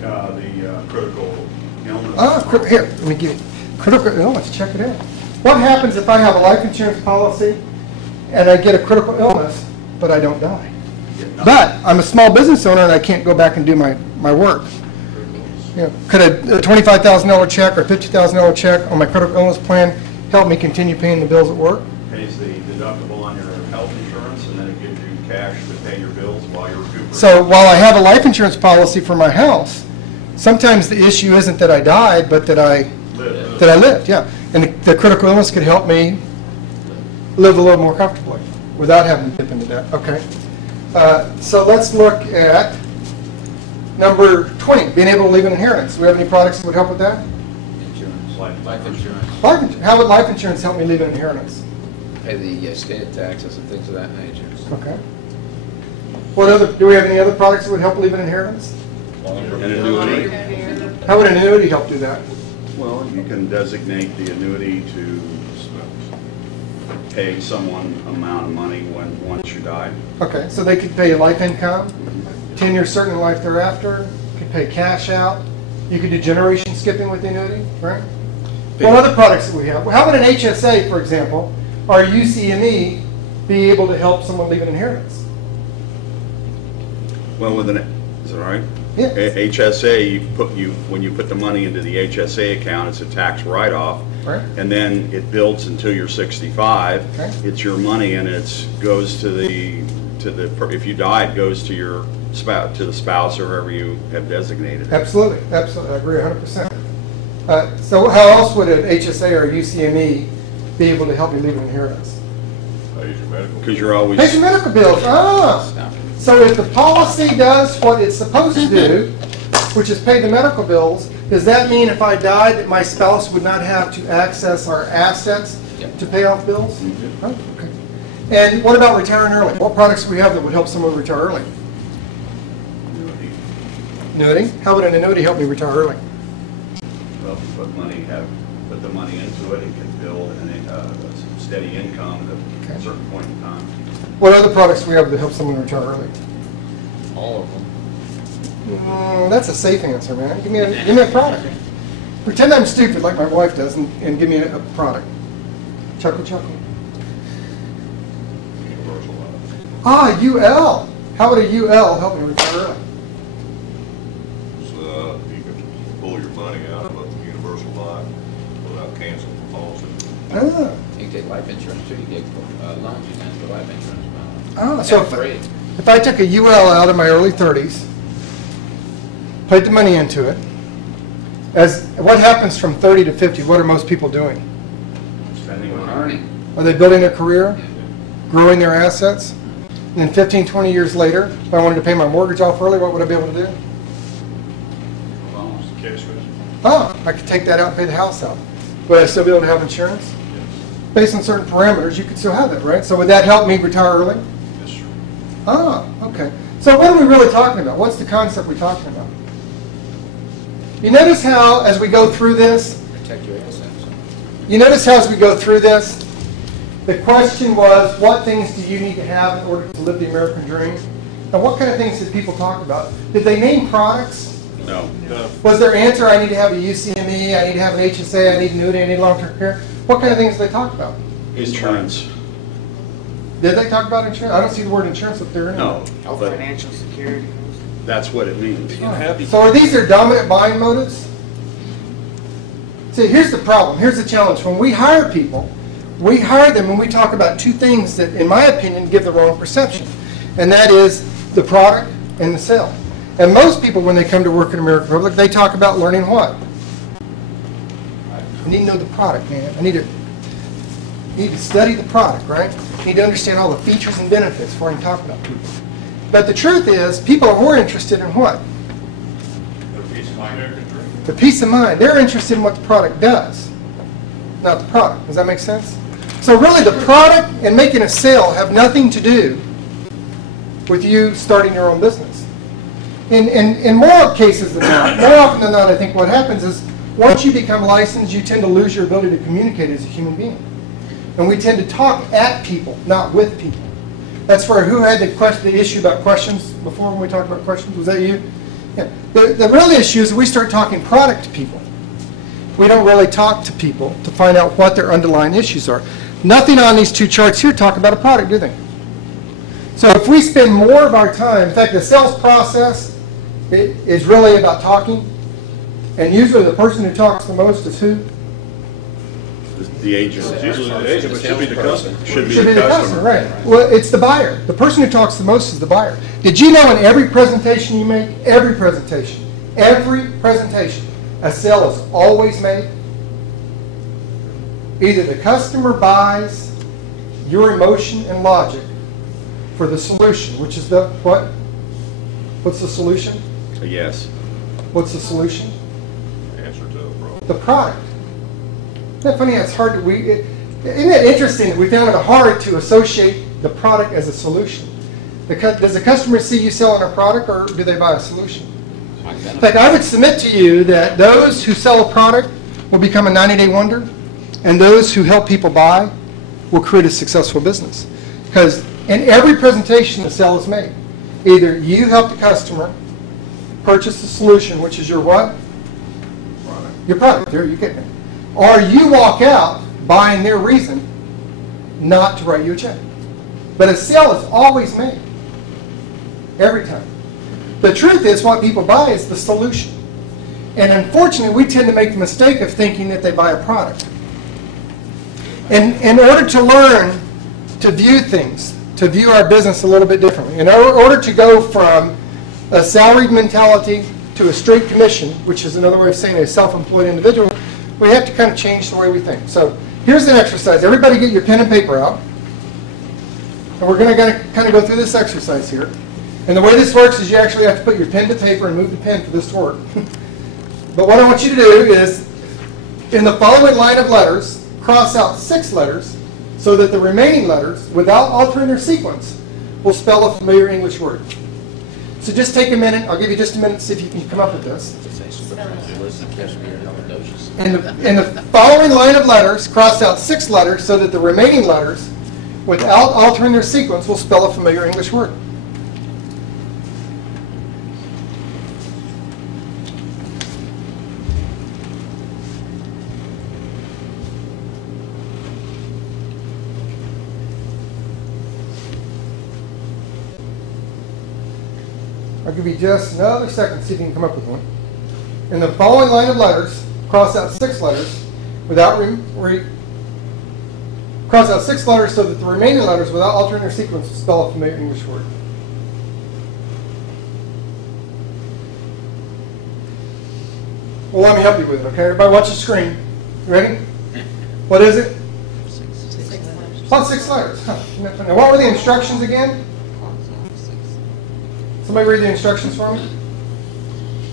The critical illness. Here, let me give you critical illness. Check it out. What happens if I have a life insurance policy and I get a critical illness, but I don't die? But I'm a small business owner and I can't go back and do my work. You know, could a $25,000 check or $50,000 check on my critical illness plan help me continue paying the bills at work? Pays the deductible on your health insurance, and then it gives you cash to pay your bills while you're recuperating. So while I have a life insurance policy for my house, sometimes the issue isn't that I died, but that I lived, yeah. And the critical illness could help me live a little more comfortably without having to dip into debt. Okay. So let's look at number 20, being able to leave an inheritance. Do we have any products that would help with that? Insurance, life insurance. Life insurance. How would life insurance help me leave an inheritance? Pay the estate taxes and things of that nature. Okay. What other? Do we have any other products that would help leave an inheritance? An annuity. How would an annuity help do that? Well, you can designate the annuity to pay someone amount of money once you die. Okay, so they could pay a life income, 10 years certain in life thereafter, could pay cash out. You could do generation skipping with the annuity, right? What other products do we have? Well, how about an HSA, for example, or UCME be able to help someone leave an inheritance? Well, is that right? Yeah. HSA, when you put the money into the HSA account, it's a tax write-off. Right. And then it builds until you're 65. Okay. It's your money, and it goes to the if you die, it goes to your spouse or whoever you have designated. Absolutely, absolutely, I agree 100%. So how else would an HSA or UCME be able to help you leave an inheritance? Pays your medical. Because you're always Pay your medical bills. So if the policy does what it's supposed to do, which is pay the medical bills, does that mean if I died that my spouse would not have to access our assets to pay off bills? Mm-hmm. Oh, okay. And what about retiring early? What products do we have that would help someone retire early? annuity. Annuity? How would an annuity help me retire early? Well, if you put the money into it, it can build a steady income at a certain point in time. What other products do we have that help someone retire early? All of them. That's a safe answer, man. Give me a product. Pretend I'm stupid like my wife does and give me a product. Chuckle, chuckle. Universal life. UL. How would a UL help me retire early? So you can pull your money out of a universal life without canceling the policy. You can take life insurance too. You get loans you can for life insurance. So if I took a UL out in my early 30s, put the money into it, what happens from 30 to 50? What are most people doing? Spending money. Earning. Are they building their career, growing their assets? And then 15, 20 years later, if I wanted to pay my mortgage off early, what would I be able to do? Loans, cash with. I could take that out and pay the house out. Would I still be able to have insurance? Based on certain parameters, you could still have that, right? So would that help me retire early? Yes, sir. Okay. So what are we really talking about? What's the concept we're talking about? You notice how, as we go through this, Protect your assets. you notice how as we go through this, the question was, what things do you need to have in order to live the American dream? And what kind of things did people talk about? Did they name products? No. Was their answer, I need to have a UCME, I need to have an HSA, I need annuity, I need long-term care? What kind of things did they talk about? Insurance. Did they talk about insurance? I don't see the word insurance up there anyway. No. Health, But financial security. that's what it means. So are these their dominant buying motives? See, here's the problem. Here's the challenge. When we hire people, we hire them when we talk about two things that, in my opinion, give the wrong perception. And that is the product and the sale. And most people, when they come to work at American Public, they talk about learning what? I need to know the product, man. I need to study the product, right? I need to understand all the features and benefits before I can talk about people. But the truth is, people are more interested in what? The peace of mind. They're interested in what the product does, not the product. Does that make sense? So really, the product and making a sale have nothing to do with you starting your own business. In more cases than not, more often than not, I think what happens is once you become licensed, you tend to lose your ability to communicate as a human being. And we tend to talk at people, not with people. That's for who had the issue about questions before when we talked about questions? Was that you? Yeah. The real issue is we start talking product to people. We don't really talk to people to find out what their underlying issues are. Nothing on these two charts here talk about a product, do they? So if we spend more of our time, in fact, the sales process is really about talking. And usually the person who talks the most is who? The agent. It's usually the agent, but should be the customer. Should be the customer, right. Well, it's the buyer. The person who talks the most is the buyer. Did you know in every presentation you make, every presentation, a sale is always made? Either the customer buys your emotion and logic for the solution, which is the what? What's the solution? A yes. What's the solution? Answer to the problem. The product. Isn't that funny? It's hard to, isn't it interesting that we found it hard to associate the product as a solution? Does the customer see you selling a product, or do they buy a solution? In fact, I would submit to you that those who sell a product will become a 90-day wonder, and those who help people buy will create a successful business. Because in every presentation, the sale is made. Either you help the customer purchase the solution, which is your what? Product. Your product. There, you get it. Or you walk out buying their reason not to write you a check. But a sale is always made. Every time. The truth is, what people buy is the solution. And unfortunately, we tend to make the mistake of thinking that they buy a product. And in order to learn to view things, to view our business a little bit differently, in order to go from a salaried mentality to a straight commission, which is another way of saying a self-employed individual, we have to kind of change the way we think. So here's an exercise. Everybody get your pen and paper out. And we're going to kind of go through this exercise here. And the way this works is you actually have to put your pen to paper and move the pen for this to work. But what I want you to do is, in the following line of letters, cross out 6 letters so that the remaining letters, without altering their sequence, will spell a familiar English word. So just take a minute. I'll give you just a minute to see if you can come up with this. In the following line of letters, cross out 6 letters so that the remaining letters, without altering their sequence, will spell a familiar English word. I'll give you just another second to see if you can come up with one. In the following line of letters, cross out 6 letters without cross out 6 letters so that the remaining letters, without altering their sequence, will spell a familiar English word. Well, let me help you with it, okay? Everybody watch the screen. You ready? What is it? 6 letters. About 6 letters. Huh. Now, what were the instructions again? Somebody read the instructions for me?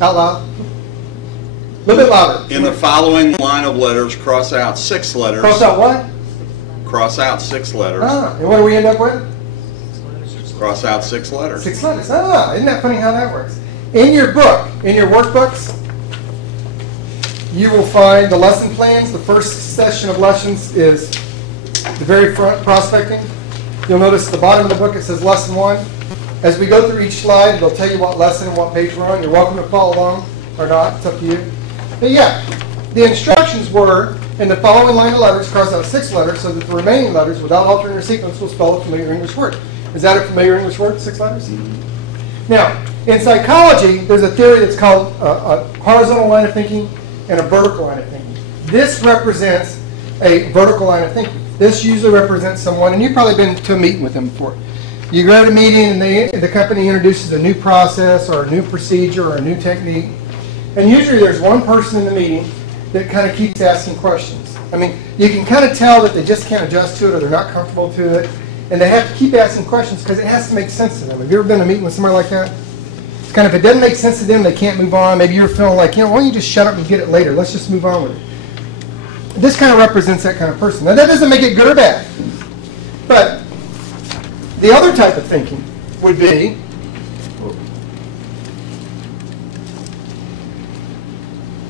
Out loud. A little bit louder. In the following line of letters, cross out 6 letters. Cross out what? Cross out 6 letters. Ah, and what do we end up with? Cross out 6 letters. 6 letters. Ah, isn't that funny how that works? In your book, in your workbooks, you will find the lesson plans. The first session of lessons is the very front, prospecting. You'll notice at the bottom of the book it says Lesson 1. As we go through each slide, it'll tell you what lesson and what page we're on. You're welcome to follow along or not. It's up to you. But yeah, the instructions were, in the following line of letters, cross out 6 letters so that the remaining letters, without altering their sequence, will spell a familiar English word. Is that a familiar English word, 6 letters? Mm-hmm. Now, in psychology, there's a theory that's called a horizontal line of thinking and a vertical line of thinking. This represents a vertical line of thinking. This usually represents someone, and you've probably been to a meeting with them before. You go to a meeting and the company introduces a new process or a new procedure or a new technique. And usually there's one person in the meeting that kind of keeps asking questions. I mean, you can kind of tell that they just can't adjust to it or they're not comfortable to it. And they have to keep asking questions because it has to make sense to them. Have you ever been to a meeting with somebody like that? It's kind of, if it doesn't make sense to them, they can't move on. Maybe you're feeling like, why don't you just shut up and get it later? Let's just move on with it. This kind of represents that kind of person. Now, that doesn't make it good or bad. But the other type of thinking would be,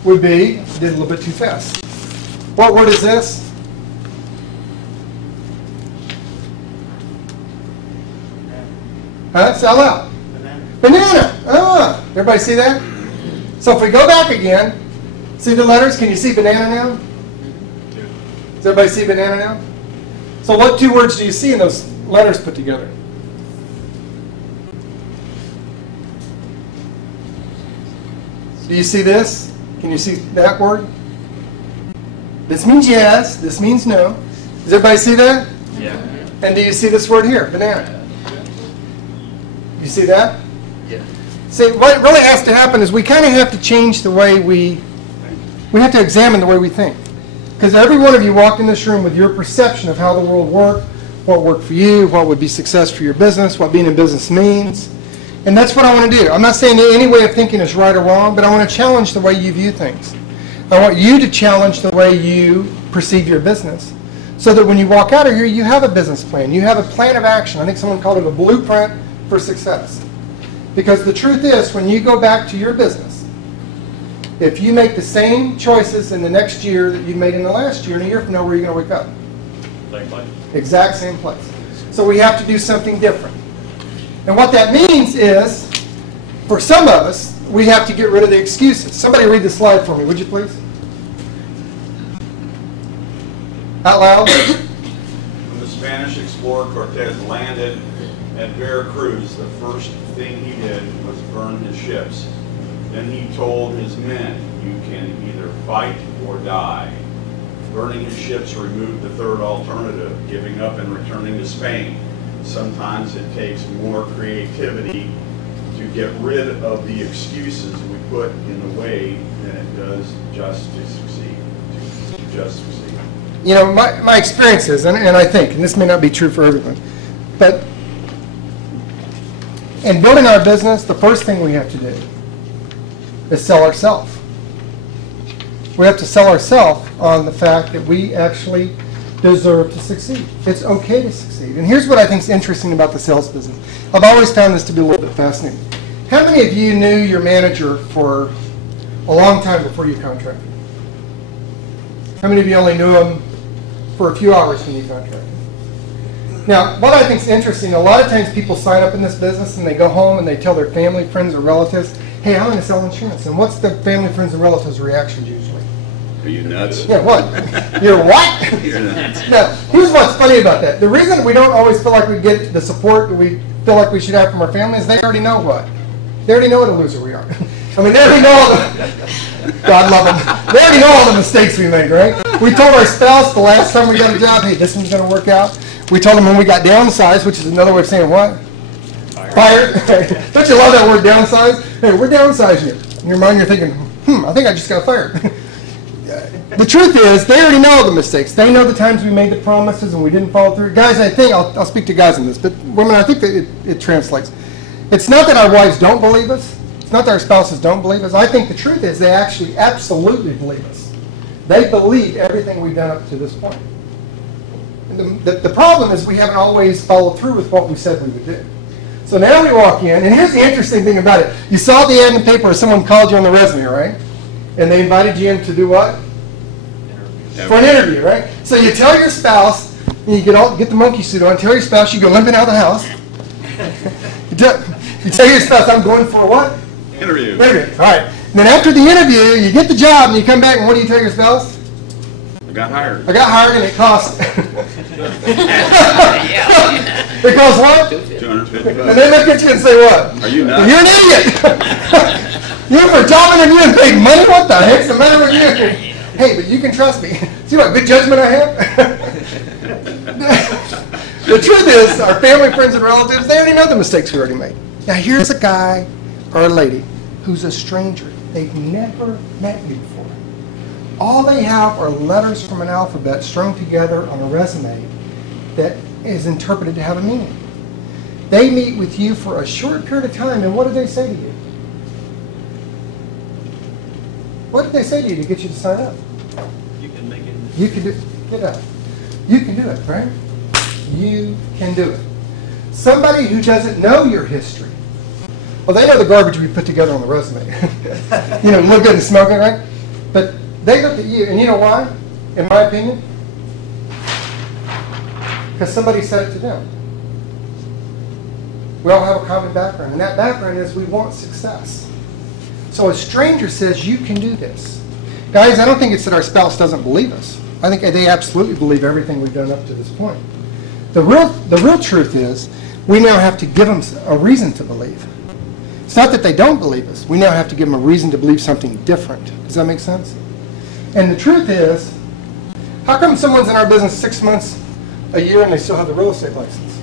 did a little bit too fast. What word is this? Huh? Sell out. Banana. Banana. Ah, everybody see that? So if we go back again, see the letters? Can you see banana now? Does everybody see banana now? So what two words do you see in those letters put together? Do you see this? Can you see that word? This means yes. This means no. Does everybody see that? Yeah. And do you see this word here, banana? You see that? Yeah. See, what really has to happen is we kind of have to change the way we have to examine the way we think. Because every one of you walked in this room with your perception of how the world worked, what worked for you, what would be success for your business, what being in business means. And that's what I want to do. I'm not saying that any way of thinking is right or wrong, but I want to challenge the way you view things. I want you to challenge the way you perceive your business, so that when you walk out of here, you have a business plan. You have a plan of action. I think someone called it a blueprint for success. Because the truth is, when you go back to your business, if you make the same choices in the next year that you made in the last year, in a year from now, where are you going to wake up? Same place. Exact same place. So we have to do something different. And what that means is, for some of us, we have to get rid of the excuses. Somebody read the slide for me, would you please? Out loud. When the Spanish explorer Cortez landed at Veracruz, the first thing he did was burn his ships. Then he told his men, you can either fight or die. Burning his ships removed the third alternative, giving up and returning to Spain. Sometimes it takes more creativity to get rid of the excuses we put in the way than it does just to succeed. To just succeed. You know, my experience is, and I think, and this may not be true for everyone, but in building our business, the first thing we have to do is sell ourselves. We have to sell ourselves on the fact that we actually deserve to succeed. It's okay to succeed. And here's what I think is interesting about the sales business. I've always found this to be a little bit fascinating. How many of you knew your manager for a long time before you contracted? How many of you only knew him for a few hours when you contracted? Now, what I think is interesting, a lot of times people sign up in this business and they go home and they tell their family, friends, or relatives, hey, I'm going to sell insurance. And what's the family, friends, and relatives' reactions usually? Are you nuts? Yeah, what? You're what? You're nuts. Now, here's what's funny about that. The reason we don't always feel like we get the support that we feel like we should have from our family is they already know what. They already know what a loser we are. I mean, they already know all the, God love them, they already know all the mistakes we made, right? We told our spouse the last time we got a job, hey, this one's going to work out. We told them when we got downsized, which is another way of saying what? Fired. Don't you love that word, downsized? Hey, we're downsizing you. In your mind, you're thinking, I think I just got fired. The truth is, they already know the mistakes. They know the times we made the promises and we didn't follow through. Guys, I think, I'll speak to guys on this, but women, I think that it translates. It's not that our wives don't believe us. It's not that our spouses don't believe us. I think the truth is they actually absolutely believe us. They believe everything we've done up to this point. And the problem is we haven't always followed through with what we said we would do. So now we walk in, and here's the interesting thing about it. You saw the ad in the paper, someone called you on the resume, right? And they invited you in to do what? For an interview, right? So you tell your spouse, and you get the monkey suit on, tell your spouse you go limping out of the house. You tell your spouse, I'm going for what? Interview. Interview, all right. And then after the interview, you get the job, and you come back, and what do you tell your spouse? I got hired. I got hired, and it cost. It cost what? $250. And they look at you and say what? Are you nuts? You're an idiot. You're for job interview and paid money? What the heck's the matter with you? Hey, but you can trust me. See what good judgment I have? The truth is, our family, friends, and relatives, they already know the mistakes we already made. Now, here's a guy or a lady who's a stranger. They've never met you before. All they have are letters from an alphabet strung together on a resume that is interpreted to have a meaning. They meet with you for a short period of time, and what do they say to you? What did they say to you to get you to sign up? You can make it. You can do it. Get up. You can do it, right? You can do it. Somebody who doesn't know your history, well, they know the garbage we put together on the resume. You know, look good and smell good, right? But they look at you, and you know why? In my opinion, because somebody said it to them. We all have a common background, and that background is we want success. So a stranger says, you can do this. Guys, I don't think it's that our spouse doesn't believe us. I think they absolutely believe everything we've done up to this point. The real truth is, we now have to give them a reason to believe. It's not that they don't believe us. We now have to give them a reason to believe something different. Does that make sense? And the truth is, how come someone's in our business 6 months, a year, and they still have the real estate license?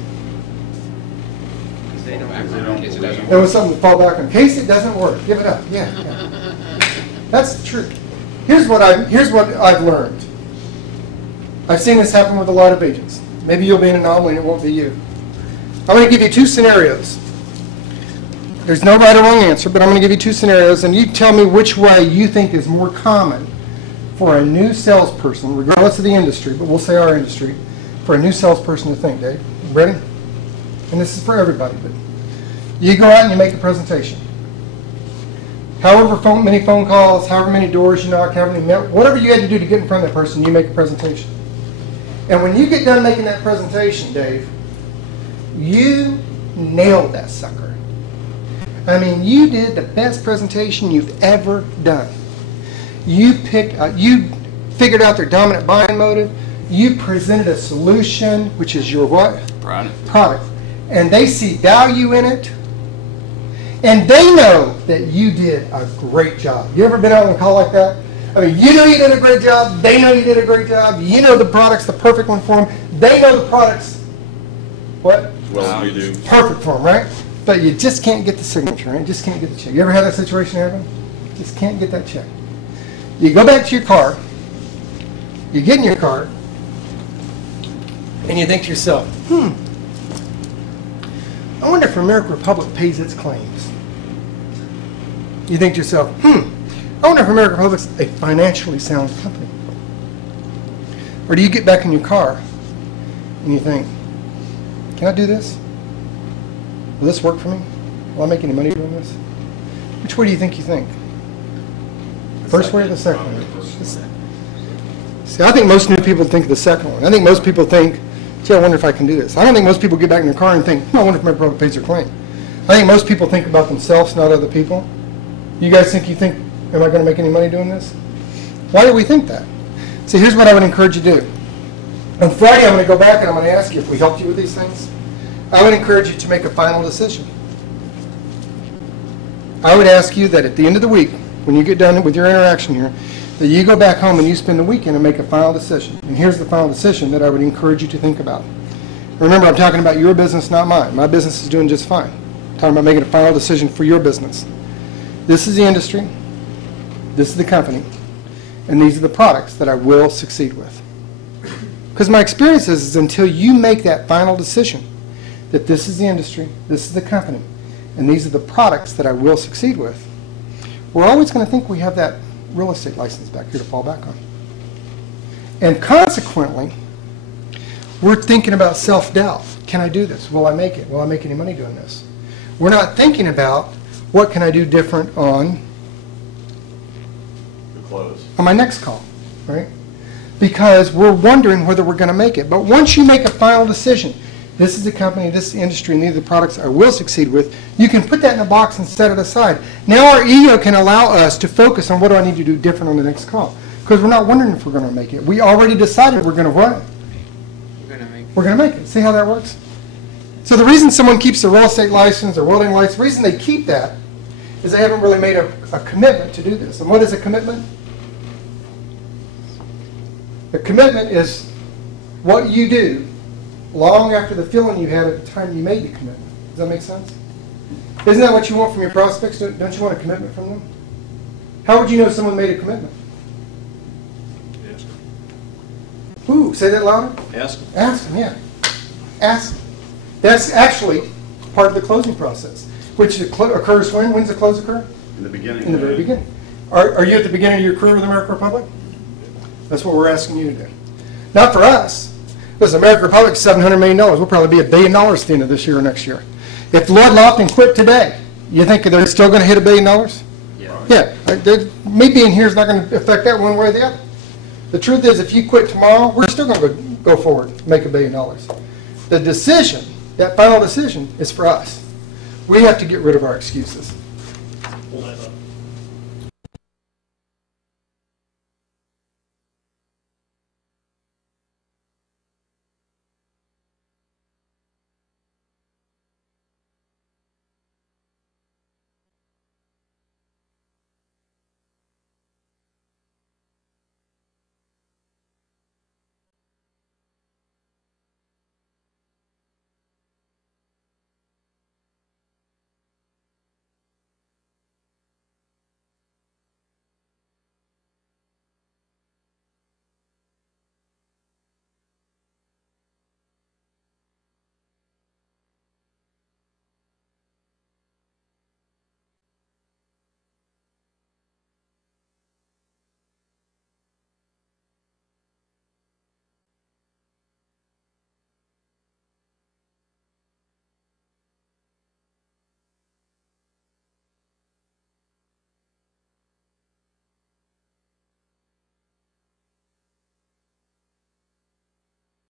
It was something to fall back on. In case it doesn't work, give it up. Yeah. That's the truth. Here's what I've learned. I've seen this happen with a lot of agents. Maybe you'll be an anomaly and it won't be you. I'm going to give you 2 scenarios. There's no right or wrong answer, but I'm going to give you 2 scenarios, and you tell me which way you think is more common for a new salesperson, regardless of the industry, but we'll say our industry, for a new salesperson to think. Dave, you ready? And this is for everybody, but you go out and you make a presentation. However many phone calls, however many doors you knock, whatever you had to do to get in front of that person, you make a presentation. And when you get done making that presentation, Dave, you nailed that sucker. I mean, you did the best presentation you've ever done. You figured out their dominant buying motive. You presented a solution, which is your what? Product. And they see value in it. And they know that you did a great job. You ever been out on a call like that? I mean, you know you did a great job. They know you did a great job. You know the product's the perfect one for them. They know the product's what? Well, you do. Perfect for them, right? But you just can't get the signature, right? Just can't get the check. You ever had that situation happen? Just can't get that check. You go back to your car. You get in your car. And you think to yourself, I wonder if American Republic pays its claims. You think to yourself, I wonder if American Republic's a financially sound company. Or do you get back in your car and you think, can I do this? Will this work for me? Will I make any money doing this? Which way do you think? First way or the second way? See, I think most new people think the second one. I think most people think, gee, I wonder if I can do this. I don't think most people get back in their car and think, I wonder if my brother pays their claim. I think most people think about themselves, not other people. You guys think, am I going to make any money doing this? Why do we think that? See, here's what I would encourage you to do. On Friday, I'm going to go back and I'm going to ask you if we helped you with these things. I would encourage you to make a final decision. I would ask you that at the end of the week, when you get done with your interaction here, that you go back home and you spend the weekend and make a final decision. And here's the final decision that I would encourage you to think about. Remember, I'm talking about your business, not mine. My business is doing just fine. I'm talking about making a final decision for your business. This is the industry, this is the company, and these are the products that I will succeed with. Because my experience is until you make that final decision that this is the industry, this is the company, and these are the products that I will succeed with, we're always going to think we have that real estate license back here to fall back on. And consequently, we're thinking about self-doubt. Can I do this? Will I make it? Will I make any money doing this? We're not thinking about what can I do different on The close. on my next call, right? Because we're wondering whether we're going to make it. But once you make a final decision, this is the company, this is the industry, and these are the products I will succeed with, you can put that in a box and set it aside. Now our ego can allow us to focus on what do I need to do different on the next call. Because we're not wondering if we're going to make it. We already decided we're going to what? We're going to make it. See how that works? So the reason someone keeps a real estate license or welding license, the reason they keep that is they haven't really made a commitment to do this. And what is a commitment? A commitment is what you do long after the feeling you had at the time you made the commitment. Does that make sense? Isn't that what you want from your prospects? Don't you want a commitment from them? How would you know someone made a commitment? Ask them. Ooh, say that louder. Ask them. Ask them, yeah. Ask them. That's actually part of the closing process, which occurs when? When's the close occur? In the beginning. In the very beginning. Are you at the beginning of your career with American Republic? That's what we're asking you to do. Not for us. Listen, American Republic's $700 million. We'll probably be $1 billion at the end of this year or next year. If Lloyd Lofton quit today, you think they're still going to hit $1 billion? Yeah. Yeah. Me being here is not going to affect that one way or the other. The truth is, if you quit tomorrow, we're still going to go forward, make $1 billion. The decision, that final decision, is for us. We have to get rid of our excuses. Hold that up.